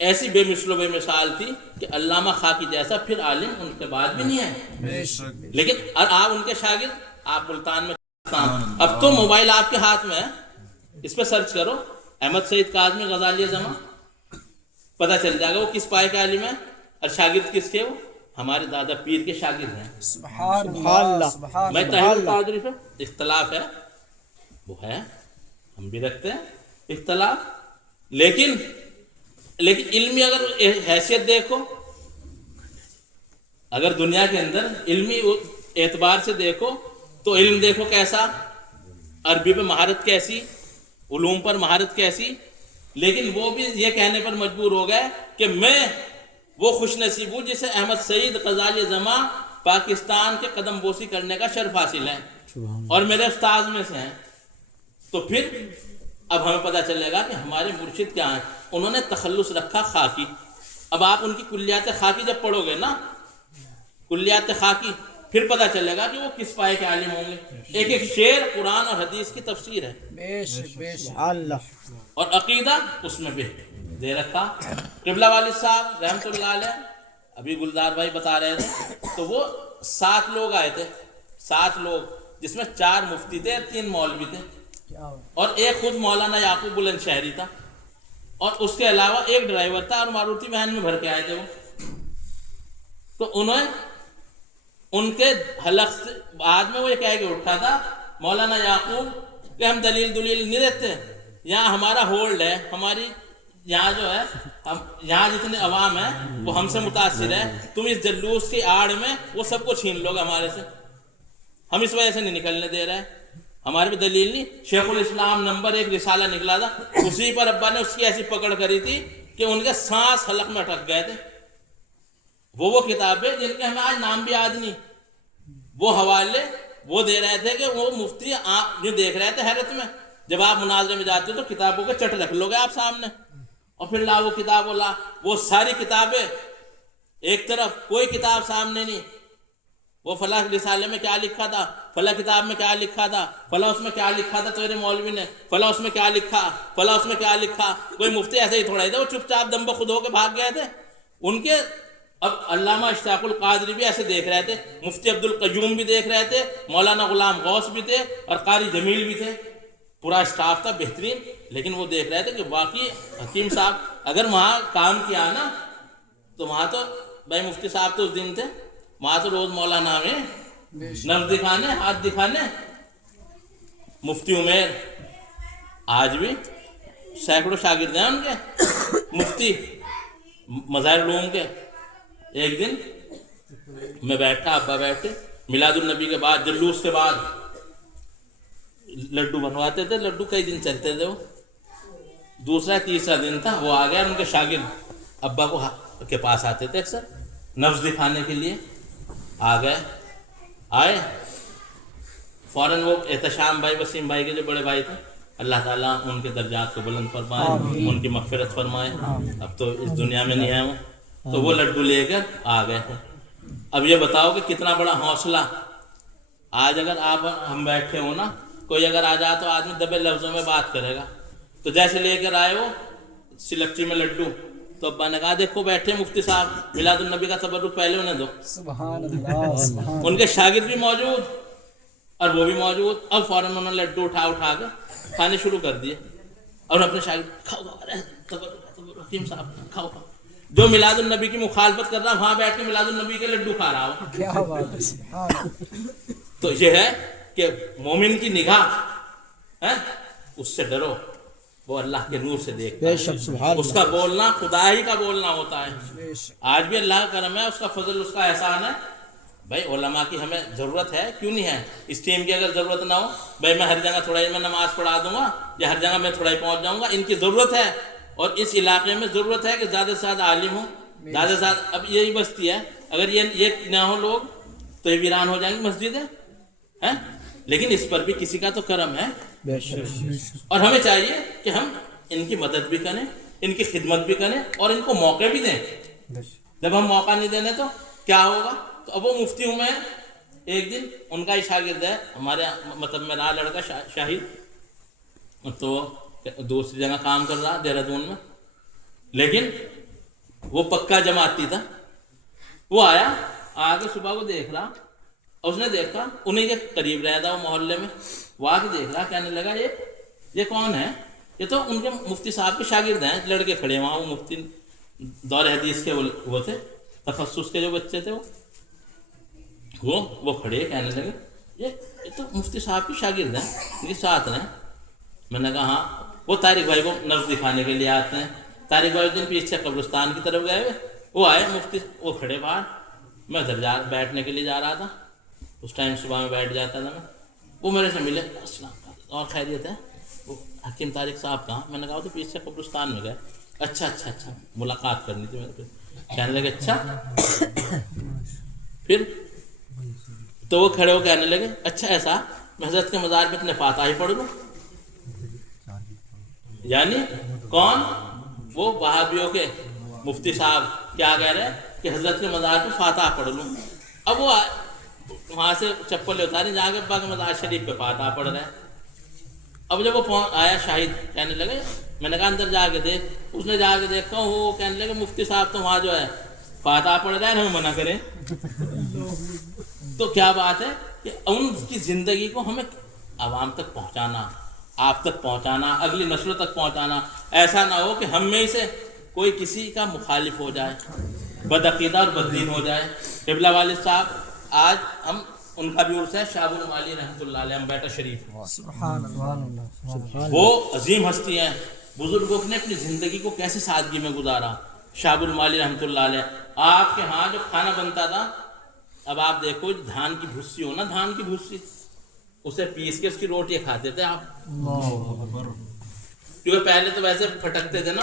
ایسی بے مثل و بے مثال تھی کہ علامہ خاکی جیسا پھر عالم ان کے بعد بھی نہیں ہے۔ لیکن آپ ان کے شاگرد، آپ ملتان میں، اب تو موبائل آپ کے ہاتھ میں ہے، اس پہ سرچ کرو احمد سعید کاظمی غزالی زماں، پتہ چل جائے گا وہ کس پائے کے عالم ہے اور شاگرد کس کے؟ وہ ہمارے دادا پیر کے شاگرد ہیں۔ سبحان اللہ۔ میں تحریر قادری پہ اختلاف ہے، وہ ہے، ہم بھی رکھتے ہیں اختلاف، لیکن علمی اگر حیثیت دیکھو، اگر دنیا کے اندر علمی اعتبار سے دیکھو تو علم دیکھو کیسا، عربی پہ مہارت کیسی، علوم پر مہارت کیسی، لیکن وہ بھی یہ کہنے پر مجبور ہو گئے کہ میں وہ خوش نصیب ہوں جسے احمد سعید غزالی زماں پاکستان کے قدم بوسی کرنے کا شرف حاصل ہے اور میرے استاذ میں سے ہیں۔ تو پھر اب ہمیں پتہ چلے گا کہ ہمارے مرشد کیا ہیں۔ انہوں نے تخلص رکھا خاکی۔ اب آپ ان کی کلیات خاکی جب پڑھو گے نا، کلیات خاکی، پھر پتہ چلے گا کہ وہ کس پائے کے عالم ہوں گے۔ ایک ایک شعر قرآن اور حدیث کی تفسیر ہے، بے شک اللہ۔ اور عقیدہ اس میں بھی دے رکھا۔ قبلہ والد صاحب رحمۃ اللہ علیہ، ابھی گلزار بھائی بتا رہے تھے، تو وہ 7 لوگ آئے تھے، 7 لوگ، جس میں 4 مفتی تھے اور 3 مولوی تھے، اور ایک خود مولانا یعقوب بلند شہری تھا، اور اس کے علاوہ ایک ڈرائیور تھا، اور ماروتی وین میں بھر کے آئے تھے وہ۔ تو انہیں ان کے حلق سے بعد میں وہ یہ کہہ کے اٹھا تھا مولانا یعقوب کہ ہم دلیل نہیں دیتے، یہاں ہمارا ہولڈ ہے، ہماری یہاں جو ہے، ہم یہاں جتنے عوام ہیں وہ ہم سے متاثر ہے، تم اس جلوس کی آڑ میں وہ سب کو چھین لو گے ہمارے سے، ہم اس وجہ سے نہیں نکلنے دے رہے، ہمارے بھی دلیل نہیں۔ شیخ الاسلام نمبر 1 رسالہ نکلا تھا، اسی پر ابا نے اس کی ایسی پکڑ کری تھی کہ ان کے سانس حلق میں اٹک گئے تھے۔ وہ کتابیں جن کے ہمیں آج نام بھی یاد نہیں، وہ حوالے وہ دے رہے تھے کہ وہ مفتی جو دیکھ رہے تھے حیرت میں، جب آپ مناظرے میں جاتے ہو تو کتابوں کے چٹ رکھ لو گے آپ سامنے، اور پھر لا وہ کتاب لا، وہ ساری کتابیں ایک طرف کوئی کتاب سامنے نہیں، وہ فلاں رسالے میں کیا لکھا تھا، فلاں کتاب میں کیا لکھا تھا، فلاں اس میں کیا لکھا تھا تیرے مولوی نے، فلاں اس میں کیا لکھا، فلاں اس میں کیا لکھا. کوئی مفتی ایسے ہی تھوڑا ہی تھا، وہ چپ چاپ دم بخود ہو کے بھاگ گئے تھے. ان کے اب علامہ اشتیاق القادری بھی ایسے دیکھ رہے تھے، مفتی عبد القیوم بھی دیکھ رہے تھے، مولانا غلام غوث بھی تھے اور قاری جمیل بھی تھے، پورا اسٹاف تھا بہترین. لیکن وہ دیکھ رہے تھے کہ واقعی حکیم صاحب اگر وہاں کام کیا نا تو وہاں تو بھائی مفتی صاحب تو اس دن تھے، وہاں تو روز مولانا میں نفس دکھانے، ہاتھ دکھانے. مفتی عمیر آج بھی سینکڑوں شاگرد ہیں ان کے، مفتی مظاہر علوم کے. ایک دن میں بیٹھا، ابا بیٹھے، میلاد النبی کے بعد جلوس کے بعد لڈو بنواتے تھے، لڈو کئی دن چلتے تھے. وہ دوسرا تیسرا دن تھا، وہ آ گیا، ان کے شاگرد ابا کو کے پاس آتے تھے اکثر نفس دکھانے کے لیے. آ گئے، آئے فوراً وہ احتشام بھائی، وسیم بھائی کے جو بڑے بھائی تھے، اللہ تعالیٰ ان کے درجات کو بلند فرمائے، ان کی مغفرت فرمائے. اب تو اس دنیا میں نہیں ہے وہ، تو وہ لڈو لے کر آ گئے تھے. اب یہ بتاؤ کہ کتنا بڑا حوصلہ. آج اگر آپ ہم بیٹھے ہوں نا، کوئی اگر آ جائے تو آدمی دبے لفظوں میں بات کرے گا. تو جیسے لے کر آئے وہ سلکچی میں لڈو، تو ابا نے کہا دیکھو بیٹھے مفتی صاحب، میلاد النبی کا تبرک پہلے انہیں دو. سبحان اللہ، سبحان ان کے شاگرد بھی موجود اور وہ بھی موجود. اب فوراً انہوں نے لڈو اٹھا کے کھانے شروع کر دیے. اور اپنے شاگرد کھاؤ تبرک حکیم صاحب کھاؤ. جو میلاد النبی کی مخالفت کر رہا وہاں بیٹھ کے میلاد النبی کے لڈو کھا رہا ہو. کیا بات ہے، سبحان اللہ. تو یہ ہے کہ مومن کی نگاہ ہے، اس سے ڈرو، وہ اللہ کے نور سے دیکھتا ہے. اس کا بولنا خدا ہی کا بولنا ہوتا ہے. آج بھی اللہ کا کرم ہے، اس کا فضل، اس کا احسان ہے. بھائی علماء کی ہمیں ضرورت ہے، کیوں نہیں ہے. اس ٹیم کی اگر ضرورت نہ ہو، بھائی میں ہر جگہ تھوڑا ہی میں نماز پڑھا دوں گا یا ہر جگہ میں تھوڑا ہی پہنچ جاؤں گا. ان کی ضرورت ہے، اور اس علاقے میں ضرورت ہے کہ زیادہ سے زیادہ عالم ہوں، زیادہ سے زیادہ. اب یہی بستی ہے، اگر یہ نہ ہو لوگ تو یہ ویران ہو جائیں گی مسجدیں. لیکن اس پر بھی کسی کا تو کرم ہے، اور ہمیں چاہیے کہ ہم ان کی مدد بھی کریں، ان کی خدمت بھی کریں، اور ان کو موقع بھی دیں. جب ہم موقع نہیں دینے تو کیا ہوگا. تو اب وہ مفتی عمیر ایک دن ان کا ہی شاگرد ہے، ہمارے مطلب میرا لڑکا شاہد، تو دوسری جگہ کام کر رہا دہرادون میں، لیکن وہ پکا جماعتی تھا. وہ آیا، آگے صبح کو دیکھ رہا، اور اس نے دیکھا انہیں کے قریب رہا تھا وہ محلے میں. وہ آ کے دیکھ رہا، کہنے لگا یہ کون ہے. یہ تو ان کے مفتی صاحب کے شاگرد ہیں. لڑکے کھڑے وہاں، وہ مفتی دور حدیث کے وہ تھے، تخصص کے جو بچے تھے وہ کھڑے، کہنے لگے یہ تو مفتی صاحب کے شاگرد ہیں، یہ ساتھ ہیں. میں نے کہا ہاں. وہ طارق بھائی کو نفس دکھانے کے لیے آتے ہیں. طارق بھائی دن پیچھے قبرستان کی طرف گئے ہوئے، وہ آئے، مفتی وہ کھڑے باہر. میں ادھر بیٹھنے کے لیے جا رہا تھا، اس ٹائم صبح میں بیٹھ جاتا تھا میں. وہ میرے سے ملے، السلام اور خیریت ہے. وہ حکیم طارق صاحب کہاں. میں نے کہا تو پیچھے قبرستان میں گئے. اچھا ملاقات کرنی تھی میرے کو. کہنے لگے اچھا. پھر تو وہ کھڑے ہو کہنے لگے اچھا ایسا، میں حضرت کے مزار پہ اتنے فاتحہ ہی پڑھ لوں. یعنی کون؟ وہ وہابیوں کے مفتی صاحب کیا کہہ رہے ہیں کہ حضرت کے مزار پہ فاتحہ پڑھ لوں. اب وہ وہاں سے چپل اتاری، جا کے ابا کے مزار شریف پہ فاتحہ پڑھ رہے ہیں. اب جب وہ آیا شاہد، کہنے لگے، میں نے کہا اندر جا کے دیکھ. اس نے جا کے دیکھا، وہ کہنے لگے مفتی صاحب تو وہاں جو ہے فاتحہ پڑھ رہے ہیں، ہمیں منع کریں. تو کیا بات ہے کہ ان کی زندگی کو ہمیں عوام تک پہنچانا، آپ تک پہنچانا، اگلی نسلوں تک پہنچانا. ایسا نہ ہو کہ ہم میں سے کوئی کسی کا مخالف ہو جائے، بدعقیدہ اور بددین ہو جائے. قبلہ والد صاحب آج ہم ان کا بھی عرص ہے، شاب المالی رحمۃ اللہ علیہ، ہم بیٹا شریف. سبحان اللہ. وہ عظیم ہستی ہیں، بزرگوں نے اپنی زندگی کو کیسے سادگی میں گزارا. شاب المالی رحمۃ اللہ علیہ، آپ کے ہاں جو کھانا بنتا تھا، اب آپ دیکھو دھان کی بھوسی ہو نا، دھان کی بھوسی، اسے پیس کے اس کی روٹیاں کھاتے تھے آپ. کیونکہ پہلے تو ویسے پھٹکتے تھے نا،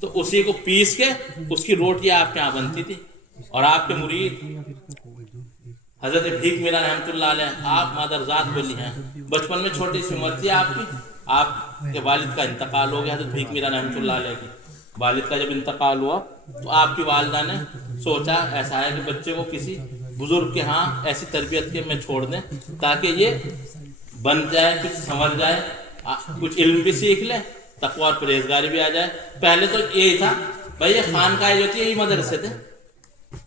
تو اسی کو پیس کے اس کی روٹیاں آپ کے یہاں بنتی تھی. اور آپ کے مرید حضرت بھیک میرا رحمۃ اللہ علیہ، آپ مادرزاد بولی ہیں. بچپن میں چھوٹی سی عمر تھی آپ کی، آپ کے والد کا انتقال ہو گیا حضرت بھیک میرا رحمۃ اللہ علیہ کی. والد کا جب انتقال ہوا تو آپ کی والدہ نے سوچا ایسا ہے کہ بچے کو کسی بزرگ کے ہاں ایسی تربیت کے میں چھوڑ دیں تاکہ یہ بن جائے، کچھ سمجھ جائے، کچھ علم بھی سیکھ لے، تقوی اور پرہیزگاری بھی آ جائے۔ پہلے تو یہی تھا بھائی، یہ خانقاہیں جو تھی یہی مدرسے تھے۔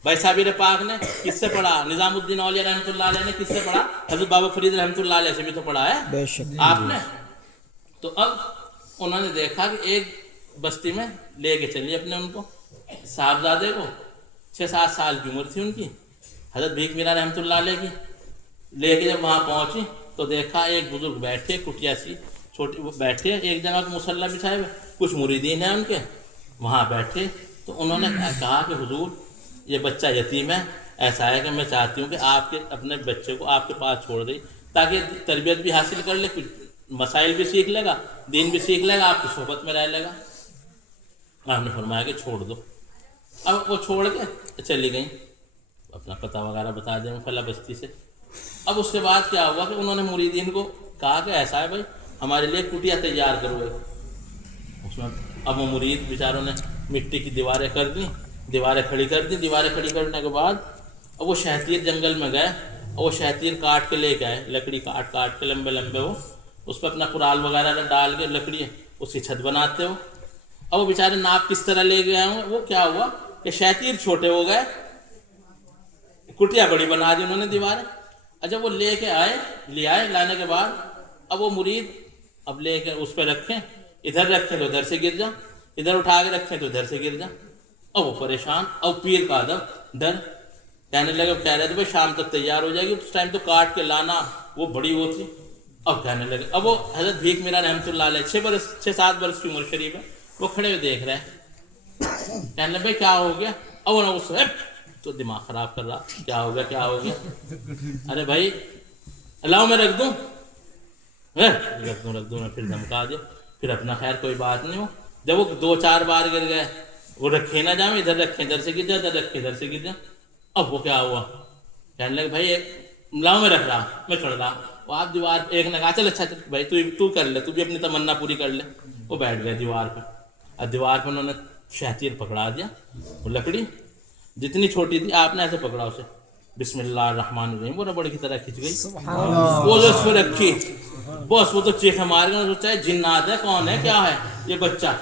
بھائی صابر پاک نے کس سے پڑھا؟ نظام الدین اولیاء رحمۃ اللہ علیہ نے کس سے پڑھا؟ حضرت بابا فرید رحمۃ اللہ علیہ سے بھی تو پڑھا ہے بے شک آپ نے۔ تو اب انہوں نے دیکھا کہ ایک بستی میں لے کے چلیے اپنے ان کو صاحبزادے کو، 6-7 سال کی عمر تھی ان کی، حضرت بھیک میرا رحمۃ اللہ علیہ کی، لے کے جب وہاں پہنچی تو دیکھا ایک بزرگ بیٹھے، کٹیا سی چھوٹی بیٹھے ایک جگہ کو مصلی بچھائے ہوئے، کچھ مریدین ہیں ان کے وہاں بیٹھے۔ تو انہوں نے کہا کہ حضور یہ بچہ یتیم ہے، ایسا ہے کہ میں چاہتی ہوں کہ آپ کے اپنے بچے کو آپ کے پاس چھوڑ دیں تاکہ تربیت بھی حاصل کر لے، کچھ مسائل بھی سیکھ لے گا، دین بھی سیکھ لے گا، آپ کی صحبت میں رہ لے گا۔ آپ نے فرمایا کہ چھوڑ دو۔ اب وہ چھوڑ کے چلی گئیں، اپنا پتہ وغیرہ بتا دیں فلاں بستی سے۔ اب اس کے بعد کیا ہوا کہ انہوں نے مریدین کو کہا کہ ایسا ہے بھائی ہمارے لیے کٹیا تیار کرو۔ اس میں اب وہ مرید بیچاروں نے مٹی کی دیواریں کر دیں، دیواریں کھڑی کر دیں۔ دیواریں کھڑی کرنے کے بعد اب وہ شہتیر جنگل میں گئے اور وہ شہتیر کاٹ کے لے کے آئے، لکڑی کاٹ کے لمبے لمبے، وہ اس پہ اپنا قرال وغیرہ ڈال کے لکڑی اس کی چھت بناتے ہو۔ اب وہ بیچارے ناپ کس طرح لے گئے ہوں، وہ کیا ہوا کہ شہتیر چھوٹے ہو گئے، کٹیا بڑی بنا دی انہوں نے دیواریں۔ اور جب وہ لے کے آئے لانے کے بعد اب وہ مرید اب لے کے اس پہ رکھیں، ادھر رکھیں تو ادھر سے گر جا، ادھر اٹھا کے رکھیں تو ادھر سے گر جا۔ اب وہ پریشان، اب پیر کا ادب ڈر، کہنے لگے، کہہ رہے تھے بھائی شام تک تیار ہو جائے گی، اس ٹائم تو کاٹ کے لانا وہ بڑی وہ تھی۔ اب کہنے لگے، اب وہ حضرت بھیک میرا رحمۃ اللہ علیہ 6-7 برس کی عمر شریف ہے، وہ کھڑے ہوئے دیکھ رہے ہیں، کہنے لگے بھائی کیا ہو گیا؟ اب انہوں نے تو دماغ خراب کر رہا، کیا ہو گیا؟ ارے بھائی لاؤ میں رکھ دوں، رکھ دوں میں، پھر دھمکا دیا، پھر اپنا خیر کوئی بات نہیں ہو۔ جب وہ 2-4 بار گر گئے، وہ رکھے نہ جائیں، ادھر رکھیں ادھر سے گر جا، ادھر رکھیں ادھر سے گر جا۔ اب وہ کیا ہوا، کہنے لگے بھائی لاؤ میں رکھ رہا، میں چھوڑ رہا۔ وہ آپ دیوار پہ ایک نے کہا چل اچھا بھائی تو کر لے، تو بھی اپنی تمنا پوری کر لے۔ وہ بیٹھ گئے دیوار پہ، اور دیوار پہ انہوں نے شہتیر پکڑا دیا، وہ لکڑی جتنی چھوٹی تھی آپ نے ایسے پکڑا اسے، بسم اللہ الرحمن الرحیم، وہ ربڑ کی طرح کھنچ گئی، وہ جو اس پہ رکھی، بس وہ تو چیخیں مار گئے، سوچا ہے جنات ہے، کون ہے، کیا ہے یہ بچہ،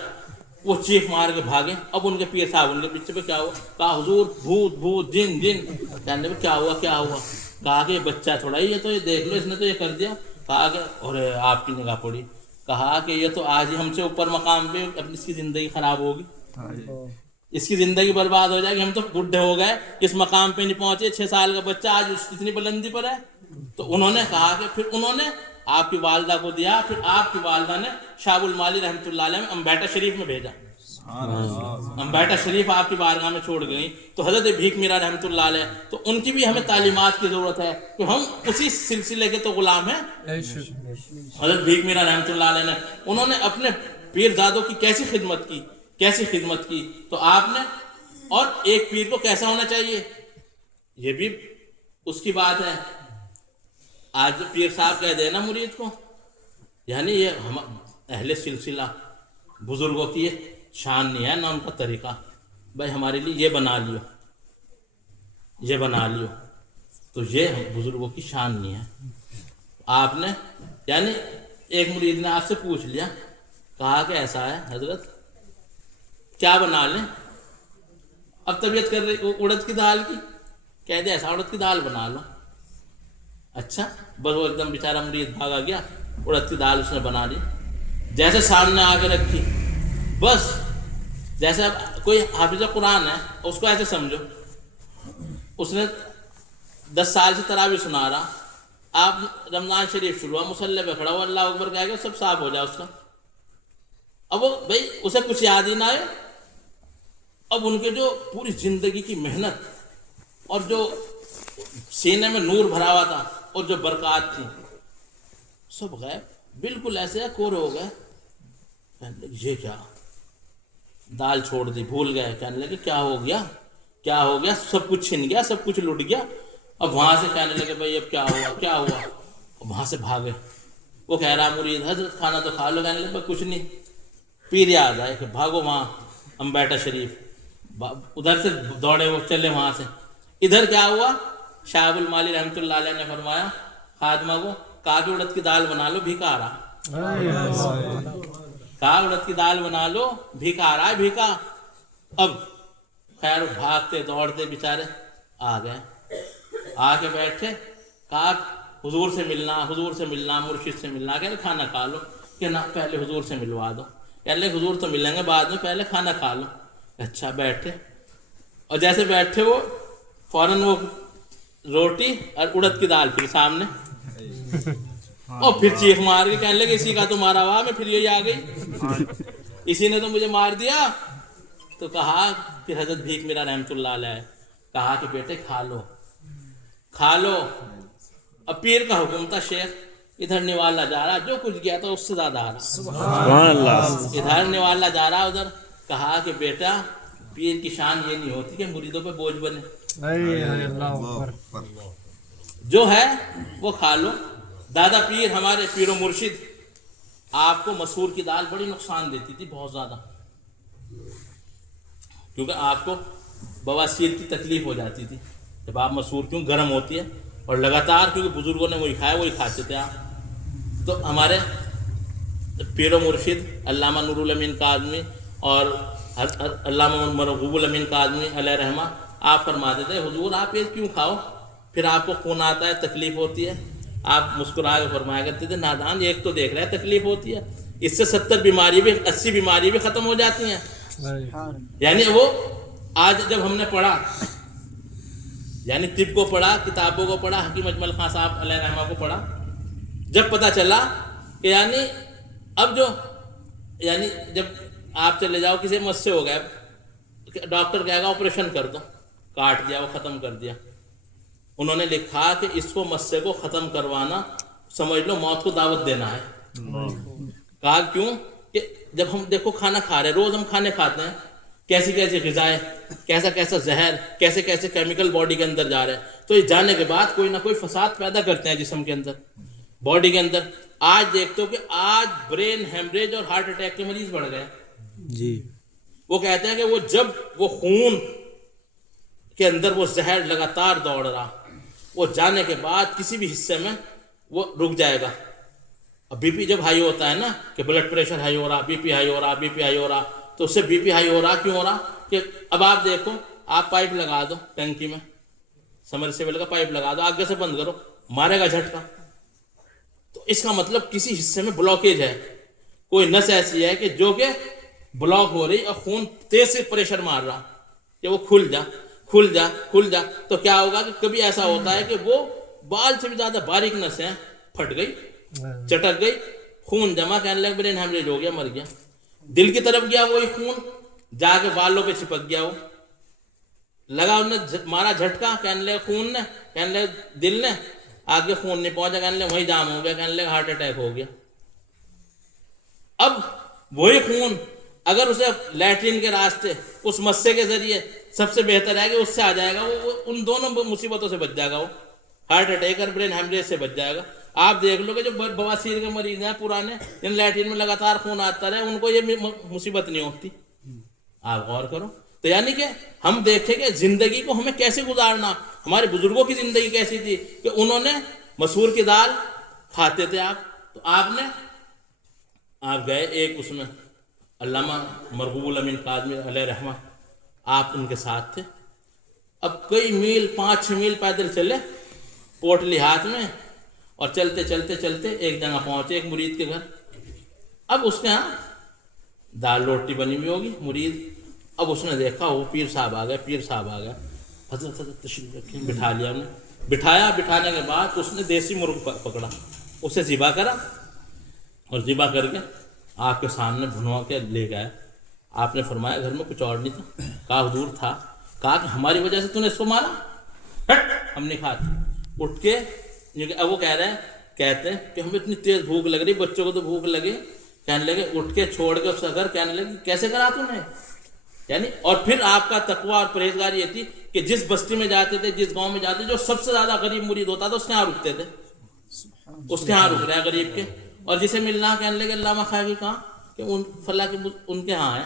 وہ چیخ مار کے بھاگے۔ اب ان کے پیر صاحب ان کے پیچھے پہ کیا ہوا، کہا حضور بھوت جن کہنے پہ کیا ہوا، کہا کہ یہ بچہ تھوڑا ہی ہے، تو یہ دیکھ لو اس نے تو یہ کر دیا۔ کہا کہ اور آپ کی نگاہ پڑی، کہا کہ یہ تو آج ہی ہم سے اوپر مقام پہ، اپنی اس کی زندگی خراب ہوگی، اس کی زندگی برباد ہو جائے گی، ہم تو بڈھے ہو گئے، اس مقام پہ نہیں پہنچے، 6 سال کا بچہ آج اس اتنی بلندی پر ہے۔ تو انہوں نے کہا کہ پھر انہوں نے آپ کی والدہ کو دیا، پھر آپ کی والدہ نے شاب المالی رحمۃ اللہ علیہ میں امبیٹا شریف میں بھیجا، امبیٹا شریف آپ کی بارگاہ میں چھوڑ گئی۔ تو حضرت بھیک میرا رحمۃ اللہ علیہ، تو ان کی بھی ہمیں تعلیمات کی ضرورت ہے کہ ہم اسی سلسلے کے تو غلام ہیں۔ حضرت بھیک میرا رحمۃ اللہ علیہ نے، انہوں نے اپنے پیر زادوں کی کیسی خدمت کی، تو آپ نے، اور ایک پیر کو کیسا ہونا چاہیے یہ بھی اس کی بات ہے۔ آج جو پیر صاحب کہہ دے نا مرید کو، یعنی یہ ہم اہل سلسلہ بزرگوں کی شان نہیں ہے، نہ ان کا طریقہ، بھائی ہمارے لیے یہ بنا لیو، تو یہ بزرگوں کی شان نہیں ہے۔ آپ نے یعنی ایک مرید نے آپ سے پوچھ لیا، کہا کہ ایسا ہے حضرت کیا بنا لیں، اب طبیعت کر رہی اڑد کی دال کی، کہہ دے ایسا اڑد کی دال بنا لو۔ اچھا، بس وہ ایک دم بیچارہ مرید بھاگا گیا، اڑد کی دال اس نے بنا لی، جیسے سامنے آ کے رکھی، بس جیسے کوئی حافظ قرآن ہے اس کو ایسے سمجھو، اس نے 10 سال سے تراویح سنا رہا، آپ رمضان شریف شروع ہوا، مصلی پہ کھڑا ہوا، اللہ اکبر کہہ کے سب صاف ہو جائے اس کا۔ اب وہ بھائی اسے کچھ یاد ہی نہ آئے، اب ان کے جو پوری زندگی کی محنت اور جو سینے میں نور بھرا ہوا تھا اور جو برکات تھی سب غائب، بالکل ایسے کورے ہو گئے۔ یہ کیا، دال چھوڑ دی، بھول گئے، کہنے لگے کیا ہو گیا، سب کچھ چھن گیا، سب کچھ لٹ گیا۔ اب وہاں سے کہنے لگے بھائی اب کیا ہوا، وہاں سے بھاگے۔ وہ کہہ رہا مرید حضرت کھانا تو کھا لو، کہنے لگے کچھ نہیں، پیر یاد آئے کہ بھاگو وہاں امبیٹا شریف, ادھر سے دوڑے وہ چلے وہاں سے. ادھر کیا ہوا, شاہب المالی رحمۃ اللہ علیہ نے فرمایا خادمہ کو, کہا کہ اڑد کی دال بنا لو, بھیکا آ رہا. کہا اڑد کی دال بنا لو, بھیکا آ رہا ہے, بھیکا. اب خیر بھاگتے دوڑتے بیچارے آ گئے, آ کے بیٹھے. کہا حضور سے ملنا, حضور سے ملنا, مرشد سے ملنا. کہ کھانا کھا لو. کہ نہ, پہلے حضور سے ملوا دو. کہنے لگے حضور تو ملیں گے بعد میں, پہلے کھانا کھا لو. اچھا بیٹھے, اور جیسے بیٹھے وہ فوراً وہ روٹی اور اڑد کی دال پھر سامنے, اور پھر چیخ مار کے کہنے لگے اسی کا تو مارا ہوا, میں پھر یہی آ گئی, اسی نے تو مجھے مار دیا. تو کہا پھر حضرت بھیک میرا رحمۃ اللہ علیہ کہا کہ بیٹے کھا لو, کھا لو. اب پیر کا حکم تھا, شیخ ادھر نوالا جا رہا, جو کچھ گیا تھا اس سے زیادہ آ رہا. سبحان اللہ. ادھر نوالا جا رہا ادھر. کہا کہ بیٹا پیر کی شان یہ نہیں ہوتی کہ مریدوں پہ بوجھ بنے, جو ہے وہ کھا لو. دادا پیر ہمارے پیر و مرشد, آپ کو مسور کی دال بڑی نقصان دیتی تھی, بہت زیادہ, کیونکہ آپ کو بواسیر کی تکلیف ہو جاتی تھی جب آپ مسور, کیوں گرم ہوتی ہے, اور لگاتار کیونکہ بزرگوں نے وہی کھایا وہی کھاتے تھے آپ. تو ہمارے پیر و مرشد علامہ نور الامین کاظمی اور علامہ مرغوب الامین کاظمی علیہ رحمہ, آپ فرماتے تھے حضور آپ یہ کیوں کھاؤ, پھر آپ کو خون آتا ہے, تکلیف ہوتی ہے. آپ مسکرا کے فرمایا کرتے تھے نادان, ایک تو دیکھ رہے ہیں تکلیف ہوتی ہے, اس سے 70 بیماری بھی 80 بیماری بھی ختم ہو جاتی ہیں. یعنی وہ آج جب ہم نے پڑھا, یعنی طب کو پڑھا, کتابوں کو پڑھا, حکیم اجمل خان صاحب علیہ رحمہ کو پڑھا, جب پتہ چلا کہ یعنی اب جو, یعنی جب آپ چلے جاؤ کسی مس سے ہو گیا, ڈاکٹر کہے گا آپریشن کر دو, کاٹ دیا, وہ ختم کر دیا. انہوں نے لکھا کہ اس کو مسے کو ختم کروانا سمجھ لو موت کو دعوت دینا ہے. کہا کیوں, کہ جب ہم دیکھو کھانا کھا رہے, روز ہم کھانے کھاتے ہیں, کیسی کیسی غذائیں, کیسا کیسا زہر, کیسے کیسے کیمیکل باڈی کے اندر جا رہے ہیں, تو یہ جانے کے بعد کوئی نہ کوئی فساد پیدا کرتے ہیں جسم کے اندر, باڈی کے اندر. آج دیکھتے ہو کہ آج برین ہیمریج اور ہارٹ اٹیک کے مریض بڑھ گئے جی. وہ کہتے ہیں کہ وہ جب وہ خون کے اندر وہ زہر لگاتار دوڑ رہا, وہ جانے کے بعد کسی بھی حصے میں وہ رک جائے گا. اب بی پی جب ہائی ہوتا ہے نا, کہ بلڈ پریشر ہائی ہو رہا, بی پی ہائی ہو رہا, بی پی ہائی ہو رہا, تو اس سے بی پی ہائی ہو رہا کیوں ہو رہا, کہ اب آپ دیکھو, آپ پائپ لگا دو ٹنکی میں, سمرسیبل کا پائپ لگا دو, آگے سے بند کرو, مارے گا جھٹکا. تو اس کا مطلب کسی حصے میں بلاکیج ہے, کوئی نس ایسی ہے کہ جو کہ بلاک ہو رہی اور خون تیز سے پریشر مار رہا کہ وہ کھل جا کھل جا کھل جا. تو کیا ہوگا کہ کبھی ایسا ہوتا ہے کہ وہ بال سے بھی زیادہ باریک نسیں پھٹ گئی, چٹک گئی, خون جمع, کہنے لگے برین ہیمریج ہو گیا, مر گیا. دل کی طرف گیا وہی خون, جا کے بالوں پہ چپک گیا, وہ لگا, انہیں مارا جھٹکا, کہنے لگے خون نے, کہنے لگے دل نے, آگے خون نہیں پہنچا, کہنے لگے وہی جام ہو گیا, کہنے لگے ہارٹ اٹیک ہو گیا. اب وہی خون اگر اسے لیٹرین کے راستے اس مسے کے ذریعے, سب سے بہتر ہے کہ اس سے آ جائے گا, وہ ان دونوں مصیبتوں سے بچ جائے گا, وہ ہارٹ اٹیک اور برین ہیمریج سے بچ جائے گا. آپ دیکھ لو کہ جو بواسیر کے مریض ہیں پرانے, جن لیٹرین میں لگاتار خون آتا رہے, ان کو یہ مصیبت نہیں ہوتی. آپ غور کرو. تو یعنی کہ ہم دیکھیں کہ زندگی کو ہمیں کیسے گزارنا. ہمارے بزرگوں کی زندگی کیسی تھی کہ انہوں نے مسور کی دال کھاتے تھے. آپ تو آپ گئے ایک اس میں علامہ مرغوب الامین کاظمی علیہ رحمہ, آپ ان کے ساتھ تھے. اب کئی میل 5-6 میل پیدل چلے, پوٹلی ہاتھ میں, اور چلتے چلتے چلتے ایک جگہ پہنچے, ایک مرید کے گھر. اب اس کے ہاں دال روٹی بنی ہوئی ہوگی, مرید. اب اس نے دیکھا وہ پیر صاحب آ گئے, پیر صاحب آ گئے, حضرت تشریف رکھیں, بٹھا لیا انہیں, بٹھایا. بٹھانے کے بعد اس نے دیسی مرغ پکڑا, اسے ذبح کرا, اور ذبح کر کے آپ کے سامنے بھنوا کے لے گئے. آپ نے فرمایا گھر میں کچھ اور نہیں تھا. کہا حضور تھا. کہا کہ ہماری وجہ سے تو نے اس کو مارا, ہٹ ہم نہیں کھاتے. اٹھ کے اب وہ کہتے ہیں کہ ہمیں اتنی تیز بھوک لگ رہی, بچوں کو تو بھوک لگی, کہنے لگے اٹھ کے چھوڑ کے اس کا گھر, کہنے لگے کیسے کرا تم نے. یعنی اور پھر آپ کا تقویٰ اور پرہیزگاری یہ تھی کہ جس بستی میں جاتے تھے, جس گاؤں میں جاتے تھے, جو سب سے زیادہ غریب مرید ہوتا تھا اس کے ہاں رکتے تھے, اس کے ہاں رک رہے ہیں غریب کے. اور جسے ملنا, کہنے لگے علامہ خواجہ کہاں, کہ ان فلاں کے ان کے ہاں ہیں.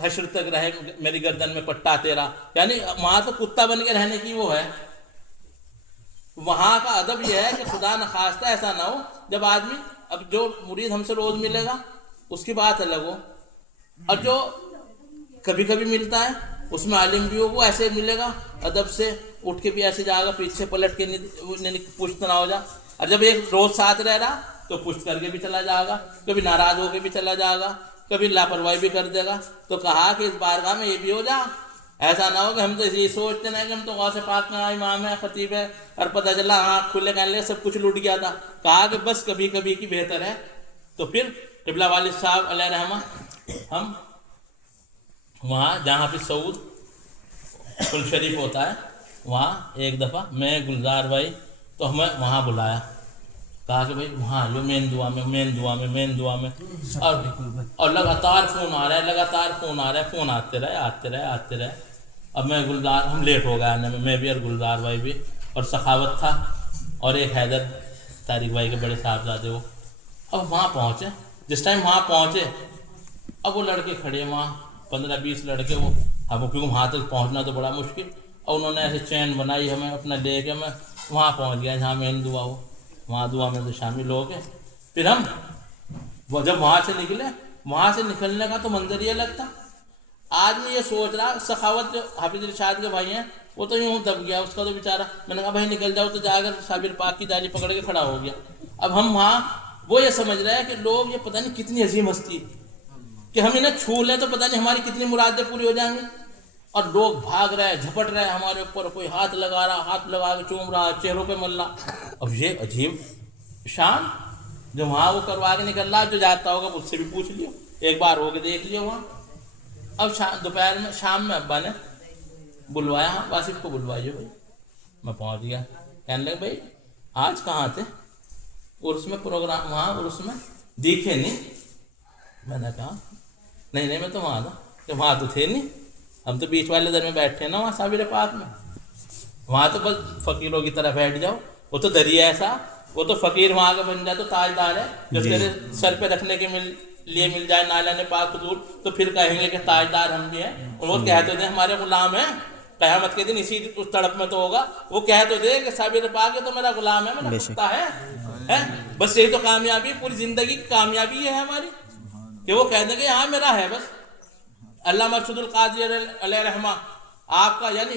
حشر تک رہے میری گردن میں پٹا تیرا، یعنی وہاں تو کتا بن کے رہنے کی وہ ہے. وہاں کا ادب یہ ہے کہ خدا نخواستہ ایسا نہ ہو جب آدمی، اب جو مرید ہم سے روز ملے گا اس کی بات الگ ہو، اور جو کبھی کبھی ملتا ہے اس میں عالم بھی ہو، وہ ایسے ملے گا ادب سے، اٹھ کے بھی ایسے جائے گا، پیچھے پلٹ کے پشت نہ ہو جا. اور جب ایک روز ساتھ رہ رہا تو پشت کر کے بھی چلا جائے گا، کبھی ناراض ہو کے بھی چلا جائے گا، کبھی لاپرواہی بھی کر دے گا. تو کہا کہ اس بارگاہ میں یہ بھی ہو جا، ایسا نہ ہو کہ ہم تو یہ سوچتے ہیں کہ ہم تو غوث پاک میں امام ہے، خطیب ہے، اور پتہ چلا آنکھ کھلے کہنے لگے سب کچھ لٹ گیا تھا. کہا کہ بس کبھی کبھی کی بہتر ہے. تو پھر قبلہ والد صاحب علیہ رحمہ، ہم وہاں جہاں پہ سعود کل شریف ہوتا ہے وہاں ایک دفعہ میں گلزار بھائی تو ہمیں وہاں بلایا، کہا کہ بھائی وہاں جو مین دعا میں اور لگاتار فون آ رہا ہے، فون آتے رہے. اب میں گلزار، ہم لیٹ ہو گئے آنے میں بھی اور گلزار بھائی بھی، اور سخاوت تھا اور ایک حیدر طارق بھائی کے بڑے صاحبزادے وہ. اب وہاں پہنچے، جس ٹائم وہاں پہنچے اب وہ لڑکے کھڑے وہاں 15-20 لڑکے، وہ اب کیونکہ وہاں تک پہنچنا تو بڑا مشکل، اور انہوں نے ایسے چین بنائی ہمیں اپنا لے کے، میں وہاں پہنچ گیا جہاں مین دعا ہو، وہاں دعا میں تو شامل ہو گئے. پھر ہم جب وہاں سے نکلے، وہاں سے نکلنے کا تو منظر یہ لگتا، آدمی یہ سوچ رہا، سخاوت جو حافظ ارشاد کے بھائی ہیں وہ تو یوں دب گیا اس کا تو بیچارہ. میں نے کہا بھائی نکل جاؤ، تو جا کر صابر پاک کی جالی پکڑ کے کھڑا ہو گیا. اب ہم وہاں وہ یہ سمجھ رہے ہیں کہ لوگ یہ پتہ نہیں کتنی عظیم ہستی کہ ہم انہیں چھو لیں تو پتہ نہیں ہماری کتنی مرادیں پوری ہو جائیں گی. اور لوگ بھاگ رہے، جھپٹ رہے ہمارے اوپر، کوئی ہاتھ لگا رہا، ہاتھ لگا کے چوم رہا، چہروں پہ مل رہا. اب یہ عجیب شان جو وہاں وہ کروا کے نکل رہا، جو جاتا ہوگا مجھ سے بھی پوچھ لیو، ایک بار ہو کے دیکھ لیو وہاں. اب دوپہر میں، شام میں ابا نے بلوایا، ہاں واصف کو بلوائیے بھائی. میں پہنچ گیا، کہنے لگے بھائی آج کہاں تھے؟ عرس میں پروگرام، وہاں عرس میں دیکھے نہیں. میں نے کہا نہیں میں تو وہاں تھا. کہ وہاں تو تھے نہیں، ہم تو بیچ والے در میں بیٹھے نا وہاں صابر پاک میں، وہاں تو بس فقیروں کی طرح بیٹھ جاؤ. وہ تو دریا ایسا، وہ تو فقیر وہاں کا بن جائے تو تاجدار ہے، جو تیرے سر پہ رکھنے کے لیے مل جائے نالہ پاک حضور تو پھر کہیں گے کہ تاجدار ہم بھی ہیں. وہ کہہ تو دیں ہمارے غلام ہیں، قیامت کے دن اسی اس تڑپ میں تو ہوگا، وہ کہہ تو دے کہ صابر پاک یہ تو میرا غلام ہے، میرا کتا ہے. بس یہی تو کامیابی، پوری زندگی کی کامیابی ہے ہماری، کہ وہ کہہ دیں کہ ہاں میرا ہے. بس علامہ مرشد القادری علیہ رحمہ، آپ کا یعنی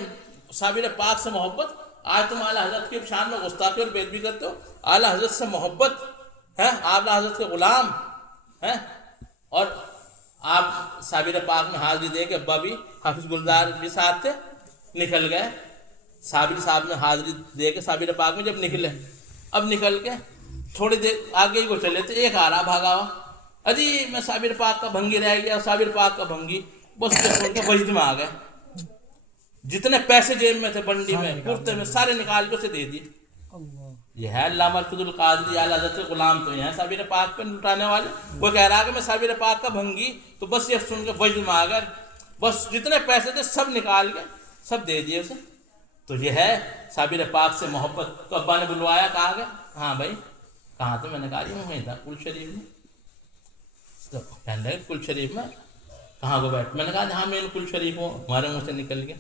صابر پاک سے محبت. آج تم اعلیٰ حضرت کی شان میں گستاخی اور بے ادبی کرتے ہو، اعلیٰ حضرت سے محبت ہے، اعلیٰ حضرت کے غلام ہیں، اور آپ صابر پاک میں حاضری دے کے، ابا بھی حافظ گلزار بھی ساتھ تھے، نکل گئے. صابر صاحب نے حاضری دے کے صابر پاک میں جب نکلے، اب نکل کے تھوڑی دیر آگے ہی کو چلے تھے، ایک آ رہا بھاگا ہوا، اجی میں صابر پاک کا بھنگی رہ گیا، صابر پاک کا بھنگی. بس ان کے وجد میں آ گئے، جتنے پیسے جیب میں تھے بنڈی میں کرتے میں سارے نکال کے اسے دے دیے. یہ ہے علامہ مرشد القادری اعلیٰ حضرت کے غلام، تو یہ ہیں صابر پاک پہ لٹانے والے. وہ کہہ رہا کہ میں صابر پاک کا بھنگی، تو بس یہ سن کے وجد میں آ گئے، بس جتنے پیسے تھے سب نکال کے سب دے دیے اسے. تو یہ ہے صابر پاک سے محبت. تو ابا نے بلوایا، کہا کہ ہاں بھائی کہاں تھے؟ میں نے کہا یہ وہیں تھا کل شریف میں. تو کہنے لگے کل شریف میں کہاں کو بیٹھ؟ میں نے کہا جہاں مین کل شریف ہو. ہمارے منہ سے نکل گیا،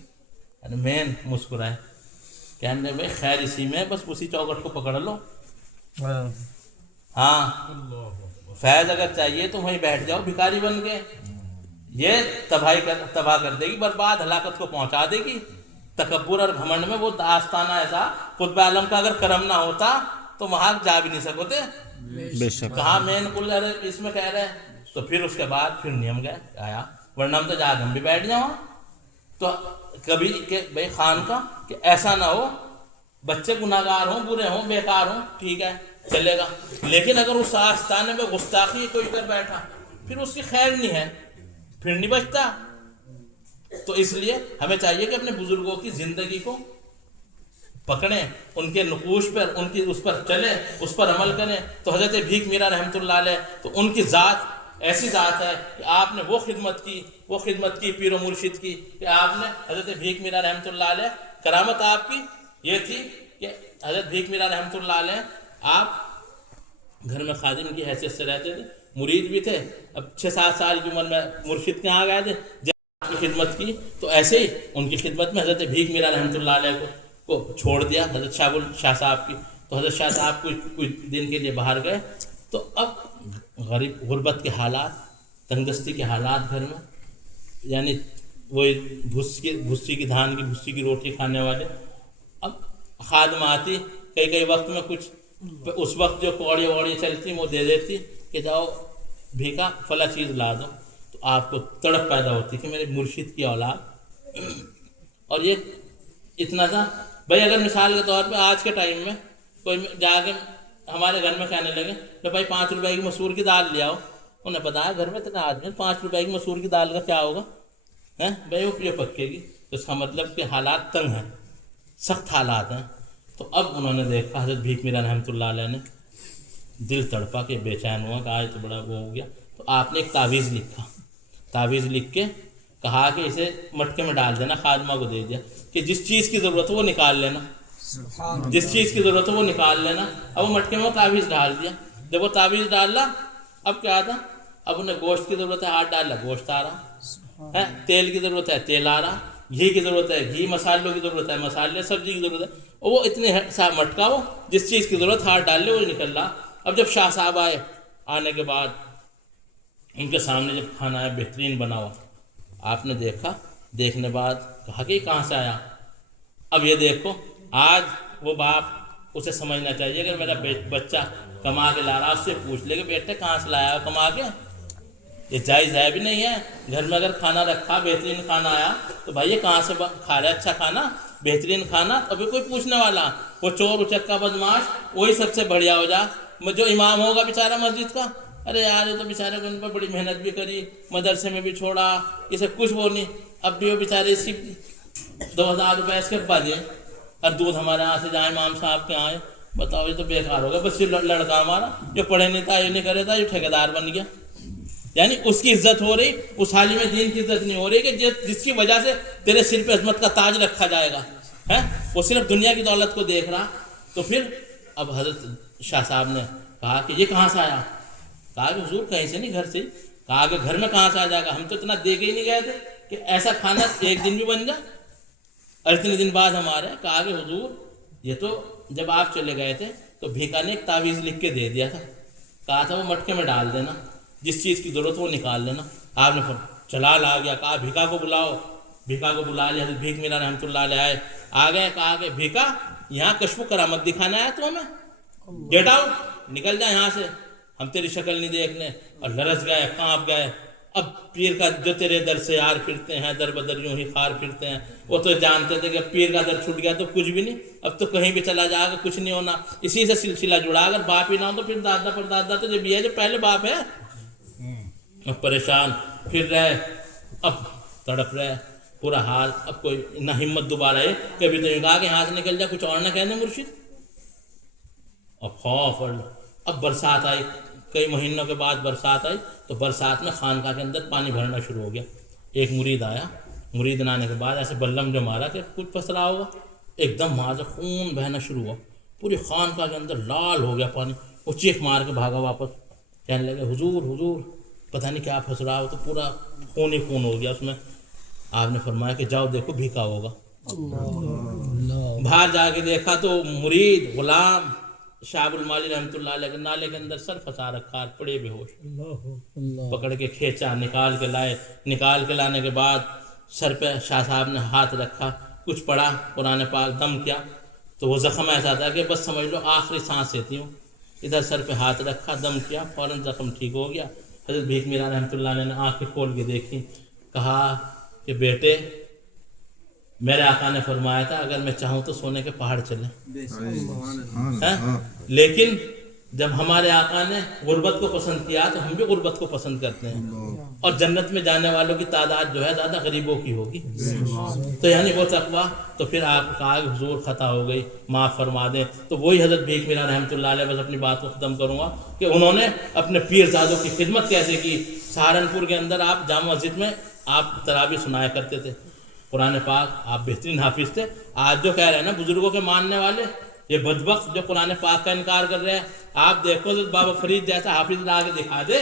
مین مسکرائے، کہنے لگے بھائی خیر اسی میں، بس اسی چوکٹ کو پکڑ لو. ہاں فیض اگر چاہیے تو وہیں بیٹھ جاؤ بھکاری بن کے، یہ تباہ کر دے گی، برباد ہلاکت کو پہنچا دے گی. تکبر اور گھمنڈ میں وہ داستانہ ایسا قطب عالم کا اگر کرم نہ ہوتا تو وہاں جا بھی نہیں سکتے. بے شک کہاں مین کل اس میں کہہ رہے ہیں. تو پھر اس کے بعد پھر نیم گئے آیا، ورنہ ہم تو جا ہم بھی بیٹھ جاؤں. تو کبھی کہ بھائی خان کا کہ ایسا نہ ہو بچے گناہ گار ہوں، برے ہوں، بیکار ہوں، ٹھیک ہے چلے گا، لیکن اگر اس آستانے میں گستاخی کوئی کر بیٹھا پھر اس کی خیر نہیں ہے، پھر نہیں بچتا. تو اس لیے ہمیں چاہیے کہ اپنے بزرگوں کی زندگی کو پکڑیں، ان کے نقوش پر، ان کی اس پر چلیں، اس پر عمل کریں. تو حضرت بھیک میرا رحمۃ اللہ علیہ، تو ان کی ذات ایسی ذات ہے کہ آپ نے وہ خدمت کی پیر و مرشد کی، کہ آپ نے حضرت بھیک میرا رحمۃ اللہ علیہ، کرامت آپ کی یہ تھی کہ حضرت بھیک میرا رحمۃ اللہ علیہ آپ گھر میں خادم کی حیثیت سے رہتے تھے، مرید بھی تھے. اب 6-7 سال کی عمر میں مرشد کے یہاں گئے تھے. کی خدمت کی تو ایسے ہی ان کی خدمت میں حضرت بھیک میرا رحمۃ اللہ علیہ کو چھوڑ دیا حضرت شاہ صاحب کی. تو حضرت شاہ صاحب کچھ دن کے لیے باہر گئے تو اب غربت کے حالات، تنگدستی کے حالات گھر میں، یعنی وہی بھسی کی دھان کی بھسی کی روٹی کھانے والے. اب خادم آتی کئی وقت میں کچھ اس وقت جو کوڑی ووڑی چلتی وہ دے دیتی کہ جاؤ بھیکا فلاں چیز لا دو. تو آپ کو تڑپ پیدا ہوتی کہ میرے مرشد کی اولاد. اور یہ اتنا تھا بھائی، اگر مثال کے طور پہ آج کے ٹائم میں کوئی جا کے ہمارے گھر میں کہنے لگے کہ بھائی 5 روپے کی مسور کی دال لے آؤ، انہیں پتا ہے گھر میں اتنا آدمی 5 روپے کی مسور کی دال کا کیا ہوگا بھائی، وہ یہ پکے گی. تو اس کا مطلب کہ حالات تنگ ہیں، سخت حالات ہیں. تو اب انہوں نے دیکھا حضرت بھیک میرا رحمۃ اللہ علیہ نے، دل تڑپا کہ بے چین ہوا کہ آج تو بڑا وہ ہو گیا. تو آپ نے ایک تعویذ لکھا، تعویذ لکھ کے کہا کہ اسے مٹکے میں ڈال دینا، خادمہ کو دے دیا کہ جس چیز کی ضرورت ہو وہ نکال لینا، جس چیز کی ضرورت ہو وہ نکال لینا. اب وہ مٹکے میں تعویذ ڈال دیا. جب وہ تعویذ ڈالا اب کیا تھا، اب انہیں گوشت کی ضرورت ہے، ہاتھ ڈالا گوشت آ رہا ہے، تیل کی ضرورت ہے تیل آ رہا، گھی کی ضرورت ہے گھی، مسالوں کی ضرورت ہے مسالے، سبزی کی ضرورت ہے. اور وہ اتنے مٹکا ہو جس چیز کی ضرورت ہاتھ ڈال لے وہ نکل رہا. اب جب شاہ صاحب آئے، آنے کے بعد ان کے سامنے جب کھانا آیا بہترین بنا ہوا، آپ نے دیکھا، دیکھنے بعد کہا کہ یہ کہاں سے آیا. اب یہ دیکھو، آج وہ باپ اسے سمجھنا چاہیے کہ میرا بچہ کما کے لا رہا، اس سے پوچھ لے کہ بیٹے کہاں سے لایا کما کے. یہ جائز ہے بھی نہیں ہے. گھر میں اگر کھانا رکھا، بہترین کھانا آیا تو بھائی یہ کہاں سے کھا رہا ہے، اچھا کھانا، بہترین کھانا، ابھی کوئی پوچھنے والا. وہ چور اچکا بدماش وہی سب سے بڑھیا ہو جا. جو امام ہوگا بیچارہ مسجد کا، ارے یار یہ تو بیچارے کو ان پر بڑی محنت بھی کری، مدرسے میں بھی چھوڑا، اسے کچھ وہ نہیں، اب بھی وہ بیچارے اس کی 2000 روپے اس کے ابا دیے اور دودھ ہمارے یہاں سے جائیں امام صاحب کے آئے. بتاؤ یہ تو بیکار ہوگا. بس یہ لڑکا ہمارا جو پڑھے نہیں تھا، یہ نہیں کرے تھا، یہ ٹھیکیدار بن گیا. یعنی اس کی عزت ہو رہی، اس عالم دین کی عزت نہیں ہو رہی کہ جس کی وجہ سے تیرے سر پہ عظمت کا تاج رکھا جائے گا. وہ صرف دنیا کی دولت کو دیکھ رہا. تو پھر اب حضرت شاہ صاحب نے کہا کہ یہ کہاں سے آیا. کہا کہ حضور کہیں سے نہیں، گھر سے ہی. کہا کہ گھر میں کہاں سے آ جائے گا، ہم تو اتنا دے کے ہی نہیں گئے تھے کہ ایسا کھانا ایک دن بھی بن جائے اور اتنے دن بعد ہمارے. کہا کہ حضور یہ تو جب آپ چلے گئے تھے تو بھیکا نے ایک تعویذ لکھ کے دے دیا تھا، کہا تھا وہ مٹکے میں ڈال دینا، جس چیز کی ضرورت وہ نکال لینا. آپ نے چلال آ گیا، کہا بھیکا کو بلاؤ. بھیکا کو بلا لیا. حضرت بھیک میرا رحمۃ اللہ علیہ آئے، آ گئے. کہا کہ بھیکا یہاں کشف و کرامت دکھانا آیا تو ہمیں، گیٹ آؤٹ، نکل جائے یہاں سے، ہم تیری شکل نہیں دیکھنے. اور لرز گئے، کانپ گئے. اب پیر کا جو تیرے در سے یار پھرتے ہیں، در بدر یوں ہی خار پھرتے ہیں، وہ تو جانتے تھے کہ اب پیر کا در چھوٹ گیا تو کچھ بھی نہیں، اب تو کہیں بھی چلا جائے گا کچھ نہیں ہونا. اسی سے سلسلہ جڑا، اگر باپ ہی نہ ہو تو پھر دادا پر دادا تو جب یہ ہے جو پہلے باپ ہے. اب پریشان پھر رہے، اب تڑپ رہے پورا حال. اب کوئی نہ ہمت دوبارہ ہے کہ ابھی تو یہ کہا کہ یہاں سے نکل جائے، کچھ اور نہ کہنے مرشد. اب خوف. اور اب برسات آئی، کئی مہینوں کے بعد برسات آئی تو برسات میں خانقاہ کے اندر پانی بھرنا شروع ہو گیا. ایک مرید آیا، مرید آنے کے بعد ایسے بلم جو مارا کہ کچھ پھنس رہا ہوگا، ایک دم وہاں سے خون بہنا شروع ہوا، پوری خانقاہ کے اندر لال ہو گیا پانی. وہ چیخ مار کے بھاگا واپس، کہنے لگے حضور حضور پتہ نہیں کیا پھنس رہا ہو، تو پورا خون ہی خون ہو گیا اس میں. آپ نے فرمایا کہ جاؤ دیکھو بھیکا ہوگا. باہر جا کے دیکھا تو مرید غلام شعب المالی رحمۃ اللہ علیہ کے نالے کے اندر سر پھنسا رکھا، پڑے بے ہوش. پکڑ کے کھینچا، نکال کے لائے. نکال کے لانے کے بعد سر پہ شاہ صاحب نے ہاتھ رکھا، کچھ پڑھا قرآن پاک، دم کیا تو وہ زخم ایسا تھا کہ بس سمجھ لو آخری سانس لیتی ہوں. ادھر سر پہ ہاتھ رکھا، دم کیا، فوراً زخم ٹھیک ہو گیا. حضرت بھیک میرا رحمۃ اللہ علیہ نے آنکھیں کھول کے دیکھی، کہا کہ بیٹے میرے آقا نے فرمایا تھا اگر میں چاہوں تو سونے کے پہاڑ چلیں، لیکن جب ہمارے آقا نے غربت کو پسند کیا تو ہم بھی غربت کو پسند کرتے ہیں، اور جنت میں جانے والوں کی تعداد جو ہے زیادہ غریبوں کی ہوگی. تو یعنی وہ تقویٰ. تو پھر آپ کہا کہ حضور خطا ہو گئی، معاف فرما دیں. تو وہی حضرت بھیک میرا رحمۃ اللہ علیہ، بس اپنی بات کو ختم کروں گا کہ انہوں نے اپنے پیر زادوں کی خدمت کیسے کی. سہارنپور کے اندر آپ جامع مسجد میں آپ تراویح سنایا کرتے تھے، قرآن پاک آپ بہترین حافظ تھے. آج جو کہہ رہے ہیں نا بزرگوں کے ماننے والے، یہ بدبخت جو قرآن پاک کا انکار کر رہے ہیں، آپ دیکھو حضرت بابا فرید جیسا حافظ لا کے دکھا دے،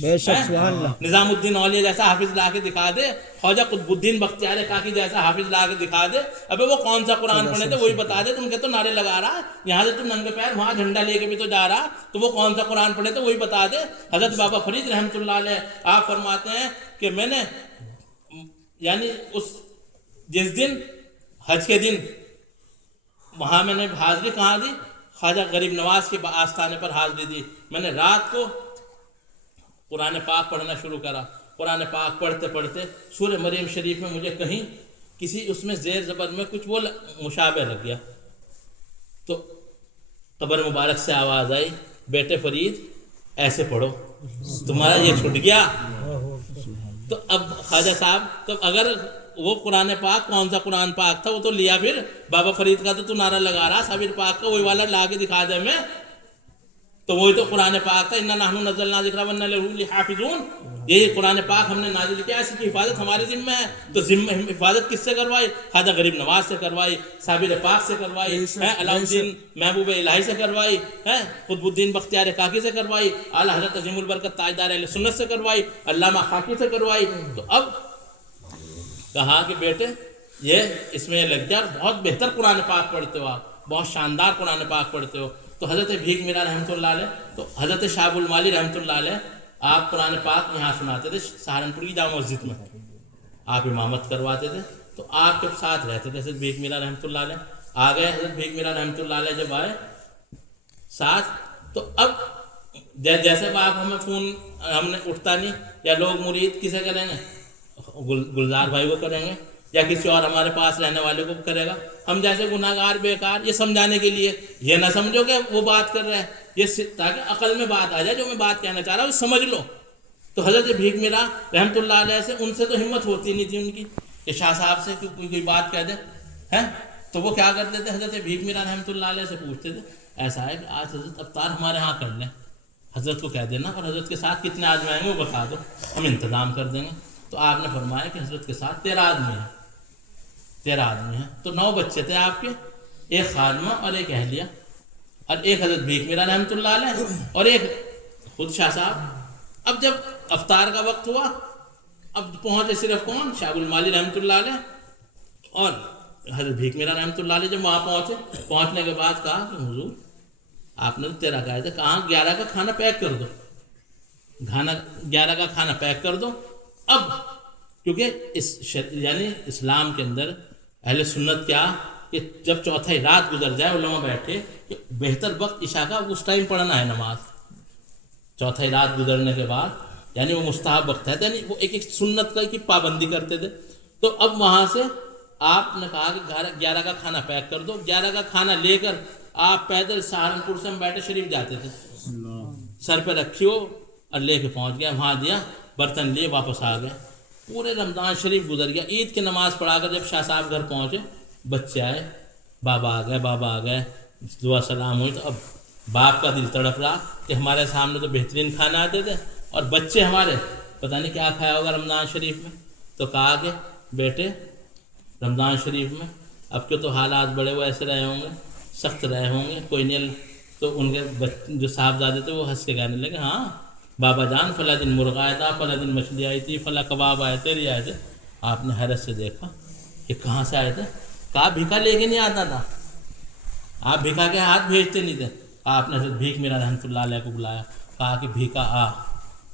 بے شک سبحان اللہ، نظام الدین اولیاء جیسا حافظ لا کے دکھا دے، خواجہ قطب الدین بختیار کاکی جیسا حافظ لا کے دکھا دے، ابے وہ کون سا قرآن پڑھے تھے وہی بتا دے، تم کہ تو نعرے لگا رہا یہاں سے تم ننگے پیر وہاں جھنڈا لے کے بھی تو جا رہا، تو وہ کون سا قرآن پڑھے تھے وہی بتا دے۔ حضرت بابا فرید رحمۃ اللہ علیہ آپ فرماتے ہیں کہ میں نے یعنی جس دن حج کے دن وہاں میں نے حاضری کہاں دی، خواجہ غریب نواز کے آستانے پر حاضری دی، میں نے رات کو قرآن پاک پڑھنا شروع کرا، قرآن پاک پڑھتے پڑھتے سورہ مریم شریف میں مجھے کہیں کسی اس میں زیر زبر میں کچھ وہ مشابہ لگ گیا، تو قبر مبارک سے آواز آئی، بیٹے فرید ایسے پڑھو، تمہارا یہ چھٹ گیا۔ تو اب خواجہ صاحب تو اگر وہ قرآن پاک کون سا قرآن پاک تھا وہ تو لیا، پھر بابا فرید کا تو نعرہ لگا رہا، صابر پاک کا وہی والا لا کے دکھا دے میں، تو وہی تو قرآن پاک تھا، انا نحن نزلنا الذکر وانا لہ لحافظون، یہی قرآن پاک ہم نے نازل کیا، اس کی حفاظت ہمارے ذمہ ہے، تو حفاظت کس سے کروائی؟ خواجہ غریب نواز سے کروائی، صابر پاک سے کروائی، علاء الدین محبوب الہی سے کروائی، قطب الدین بختیار کاکی سے کروائی، اعلیٰ حضرت عظیم البرکت تاجدار اہل سنت سے کروائی، علامہ خاکی سے کروائی۔ تو اب کہا کہ بیٹے یہ اس میں لگ جا، بہت بہتر قرآن پاک پڑھتے ہو آپ، بہت شاندار قرآن پاک پڑھتے ہو۔ تو حضرت بھیک میرا رحمۃ اللہ علیہ، تو حضرت شہاب المالی رحمۃ اللہ علیہ آپ قرآن پاک یہاں سناتے تھے سہارنپور کی جامع مسجد میں، آپ امامت کرواتے تھے، تو آپ کے ساتھ رہتے تھے حضرت بھیک میرا رحمۃ اللہ علیہ۔ آ گئے حضرت بھیک میرا رحمۃ اللہ علیہ جب آئے ساتھ، تو اب جیسے باپ ہمیں فون ہم نے اٹھتا نہیں، یا لوگ مرید کسے کریں گے، گلزار بھائی کو کریں گے، یا کسی اور ہمارے پاس رہنے والے کو کرے گا، ہم جیسے گناہ گار بیکار، یہ سمجھانے کے لیے، یہ نہ سمجھو کہ وہ بات کر رہے ہیں، یہ تاکہ عقل میں بات آ جائے، جو میں بات کہنا چاہ رہا ہوں سمجھ لو۔ تو حضرت بھیک میرا رحمۃ اللہ علیہ سے ان سے تو ہمت ہوتی نہیں تھی ان کی کہ شاہ صاحب سے کوئی بات کہہ دے، تو وہ کیا کرتے تھے، حضرت بھیک میرا رحمۃ اللہ علیہ سے پوچھتے تھے ایسا ہے کہ آج حضرت افطار ہمارے ہاں کر لیں، حضرت کو کہہ دینا، اور حضرت کے ساتھ کتنے آدمی آئیں گے وہ بتا دو، ہم انتظام کر دیں گے۔ تو آپ نے فرمایا کہ حضرت کے ساتھ 13 آدمی ہیں، 13 آدمی ہیں، تو 9 بچے تھے آپ کے، ایک خادمہ اور ایک اہلیہ، اور ایک حضرت بھیک میرا رحمۃ اللہ علیہ، اور ایک خود شاہ صاحب۔ اب جب افطار کا وقت ہوا، اب پہنچے صرف کون، شہاب المالی رحمۃ اللہ علیہ اور حضرت بھیک میرا رحمۃ اللہ علیہ۔ جب وہاں پہنچنے کے بعد کہا کہ حضور آپ نے 13 کہا تھا، کہاں 11 کا کھانا پیک کر دو، 11 کا کھانا پیک کر دو۔ اب کیونکہ یعنی اسلام کے اندر اہل سنت کیا کہ جب چوتھائی رات گزر جائے، علماء بیٹھے کہ بہتر وقت عشاء کا اس ٹائم پڑھنا ہے نماز، چوتھائی رات گزرنے کے بعد، یعنی وہ مستحب وقت ہے، یعنی وہ ایک سنت کی پابندی کرتے تھے۔ تو اب وہاں سے آپ نے کہا کہ 11 کا کھانا پیک کر دو، 11 کا کھانا لے کر آپ پیدل سہارنپور سے ہم بیٹھے شریف جاتے تھے، سر پہ رکھی ہو اور لے کے پہنچ گیا، وہاں دیا، برتن لیے واپس آ گئے۔ پورے رمضان شریف گزر گیا، عید کی نماز پڑھا کر جب شاہ صاحب گھر پہنچے، بچے آئے، بابا آ گئے، دعا سلام ہوئی، تو اب باپ کا دل تڑپ رہا کہ ہمارے سامنے تو بہترین کھانا آتے تھے، اور بچے ہمارے پتہ نہیں کیا کھایا ہوگا رمضان شریف میں۔ تو کہا کہ بیٹے رمضان شریف میں اب کے تو حالات بڑے وہ ایسے رہے ہوں گے، سخت رہے ہوں گے، کوئی نہیں۔ تو ان کے جو صاحبزادے تھے وہ ہنس کے کہنے لگے، ہاں بابا جان فلاں دن مرغا آیا تھا، فلاں دن مچھلی آئی تھی، فلاں کباب آئے تھے، یہ آئے تھے۔ آپ نے حیرت سے دیکھا کہ کہاں سے آئے تھے، کہا بھیکا لے کے نہیں آتا تھا، آپ بھیکا کے ہاتھ بھیجتے نہیں تھے۔ آپ نے حضرت بھیک میرا رحمۃ اللہ علیہ کو بلایا، کہا کہ بھیکا آ،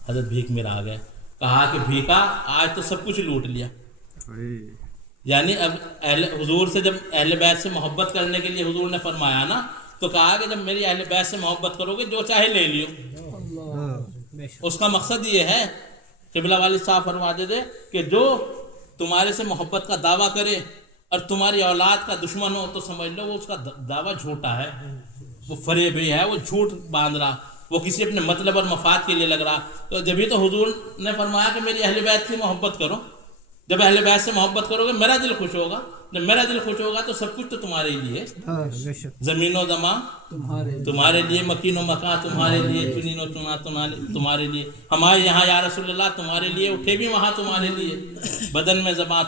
حضرت بھیک میرا آ گئے، کہا کہ بھیکا آج تو سب کچھ لوٹ لیا۔ یعنی اب حضور سے جب اہل بیت سے محبت کرنے کے لیے حضور نے فرمایا نا، تو کہا کہ جب میری اہل بیت سے محبت کرو گے جو چاہے لے لیو۔ اس کا مقصد یہ ہے، قبلہ والد صاحب فرماتے تھے کہ جو تمہارے سے محبت کا دعویٰ کرے اور تمہاری اولاد کا دشمن ہو تو سمجھ لو وہ اس کا دعویٰ جھوٹا ہے، وہ فریبی ہے، وہ جھوٹ باندھ رہا، وہ کسی اپنے مطلب اور مفاد کے لیے لگ رہا۔ تو جبھی تو حضور نے فرمایا کہ میری اہل بیت کی محبت کرو، جب اہل بیت سے محبت کرو گے میرا دل خوش ہوگا، جب میرا دل خوش ہوگا تو سب کچھ تو تمہارے لیے، زمین و زمان تمہارے لیے، مکین و مکان تمہارے لیے، چنین و چنا تمہارے لیے، ہمارے یہاں یا رسول اللہ تمہارے لیے، اٹھے بھی وہاں تمہارے لیے، بدن میں زباں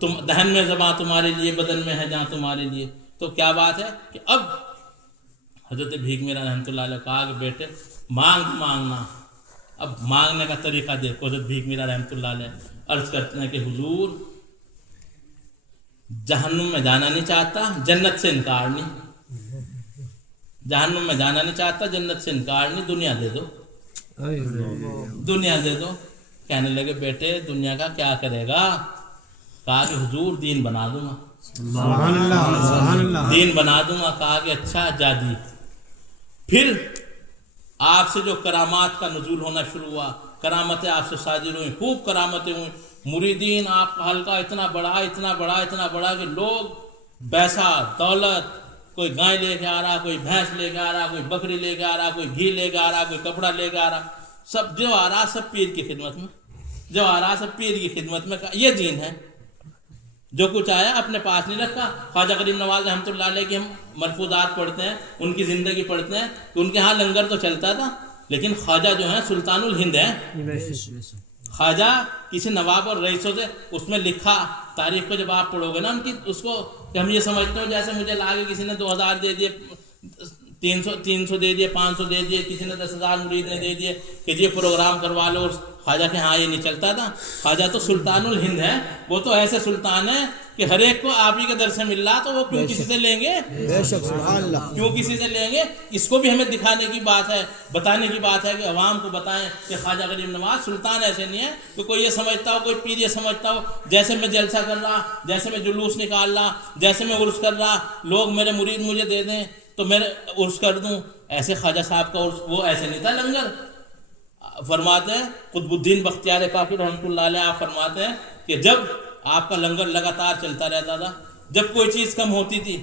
تم دہن میں زباں تمہارے لیے، بدن میں ہے جہاں تمہارے لیے۔ تو کیا بات ہے کہ اب حضرت بھیک میرا رحمۃ اللہ علیہ کہا کہ بیٹے مانگنا. اب مانگنے کا طریقہ دیکھو. حضرت بھیک میرا رحمۃ اللہ علیہ عرض کرتے ہیں کہ حضور جہنم میں جانا نہیں چاہتا، جنت سے انکار نہیں. جہنم میں جانا نہیں چاہتا، جنت سے انکار نہیں، دنیا دے دو، دنیا دے دو. کہنے لگے بیٹے دنیا کا کیا کرے گا؟ کہا کہ حضور دین بنا دوں گا، سبحان اللہ سبحان اللہ. دین بنا دوں گا. کہا کہ اچھا جا دی. پھر آپ سے جو کرامات کا نزول ہونا شروع ہوا، کرامتیں آپ سے صادر ہوئیں، خوب کرامتیں ہوئیں. مریدین آپ کا حلقہ اتنا بڑا کہ لوگ پیسہ دولت، کوئی گائے لے کے آ رہا، کوئی بھینس لے کے آ رہا، کوئی بکری لے کے آ رہا، کوئی گھی لے کے آ رہا، کوئی کپڑا لے کے آ رہا، سب جو آ رہا سب پیر کی خدمت میں، جو آ رہا سب پیر کی خدمت میں. یہ دین ہے. جو کچھ آیا اپنے پاس نہیں رکھا. خواجہ غریب نواز رحمۃ اللہ علیہ کی ہم ملفوظات پڑھتے ہیں، ان کی زندگی پڑھتے ہیں کہ ان کے ہاں لنگر تو چلتا تھا، لیکن خواجہ جو ہیں سلطان الہند ہیں. خواجہ کسی نواب اور رئیسوں سے، اس میں لکھا تاریخ کو جب آپ پڑھو گے نا ان کی، اس کو کہ ہم یہ سمجھتے ہو جیسے مجھے لاگے کسی نے 2000 دے دیے، 300 دے دیے، 500 دے دیے، کسی نے 10,000 مرید نے دے دیے کہ یہ پروگرام کروا لو. خواجہ کے ہاں یہ نہیں چلتا تھا. خواجہ تو سلطان الہند ہے. وہ تو ایسے سلطان ہے کہ ہر ایک کو آپ ہی کے در سے مل رہا، تو وہ کیوں کسی سے لیں گے؟ بے شک سبحان اللہ. کیوں کسی سے لیں گے؟ اس کو بھی ہمیں دکھانے کی بات ہے، بتانے کی بات ہے کہ عوام کو بتائیں کہ خواجہ غریب نواز سلطان ایسے نہیں ہے کہ کوئی یہ سمجھتا ہو، کوئی پیر یہ سمجھتا ہو جیسے میں جلسہ کر رہا، جیسے میں جلوس نکال رہا، جیسے میں عرس کر رہا، لوگ میرے مرید مجھے دے دیں تو میں عرس کر دوں. ایسے خواجہ صاحب کا عرس وہ ایسے نہیں تھا لنگر. فرماتے ہیں قطب الدین بختیار کاکی رحمۃ اللہ علیہ، آپ فرماتے ہیں کہ جب آپ کا لنگر لگاتار چلتا رہتا تھا، جب کوئی چیز کم ہوتی تھی،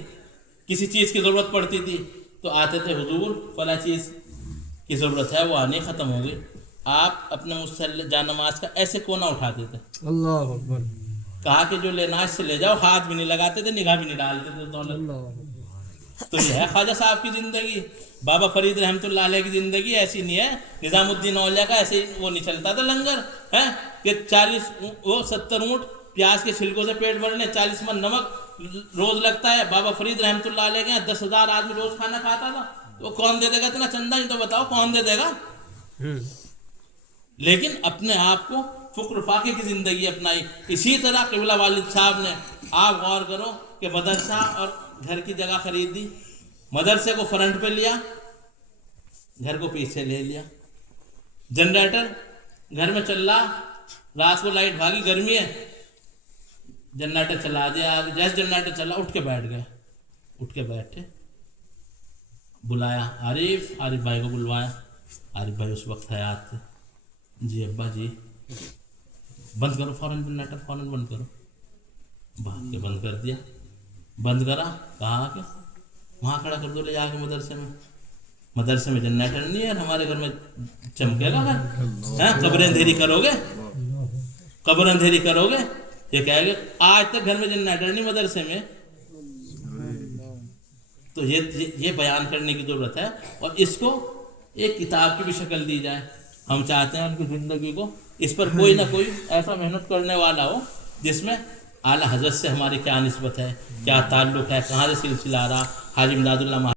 کسی چیز کی ضرورت پڑتی تھی تو آتے تھے حضور فلاں چیز کی ضرورت ہے، وہ آنے ختم ہو گئی. آپ اپنے مصلی جانماز کا ایسے کونا اٹھاتے تھے. اللہ اکبر. کہا کہ جو لینا اس سے لے جاؤ، ہاتھ بھی نہیں لگاتے تھے، نگاہ بھی نہیں ڈالتے تھے دولت. تو یہ ہے خواجہ صاحب کی زندگی. بابا فرید رحمۃ اللہ علیہ کی زندگی ایسی نہیں ہے. نظام الدین اولیاء کا ایسے وہ نہیں چلتا تھا لنگر ہے کہ 70 اونٹ پیاز کے چھلکوں سے پیٹ بھرنے، 40 من نمک روز لگتا ہے. بابا فرید رحمۃ اللہ علیہ کے 10,000 آدمی روز کھانا کھاتا تھا. تو کون دے دے گا اتنا چندہ؟ ہی تو بتاؤ کون دے دے گا؟ لیکن اپنے آپ کو فقر فاقے کی زندگی اپنائی. اسی طرح قبلہ والد صاحب نے، آپ غور کرو کہ مدرسہ اور گھر کی جگہ خرید دی، مدرسے کو فرنٹ پہ لیا، گھر کو پیچھے لے لیا. جنریٹر گھر میں چل رہا، رات کو لائٹ بھاگی، گرمی ہے، جنریٹر چلا دیا. جیسے جنریٹر چلا اٹھ کے بیٹھ گئے. اٹھ کے بیٹھے، بلایا عارف بھائی کو بلوایا. عارف بھائی اس وقت حیات تھے. جی ابا جی بند کرو فوراً جنریٹر، فوراً بند کرو. بھاگ کے بند کر دیا. بند کرا، کہا کہ وہاں کھڑا کر دو لے جا کے مدرسے میں. مدرسے میں جنریٹر نہیں ہے، ہمارے گھر میں چمکے گا گھر؟ قبر اندھیری کرو گے؟ قبر اندھیری کرو گے؟ یہ کہے گے آج تک گھر میں جنریٹر نہیں مدرسے میں. تو یہ بیان کرنے کی ضرورت ہے، اور اس کو ایک کتاب کی بھی شکل دی جائے. ہم چاہتے ہیں ان کی زندگی کو، اس پر کوئی نہ کوئی ایسا محنت کرنے والا ہو جس میں اعلیٰ حضرت سے ہماری کیا نسبت ہے، کیا تعلق ہے، کہاں سے سلسلہ آ رہا. حاجی امداد اللہ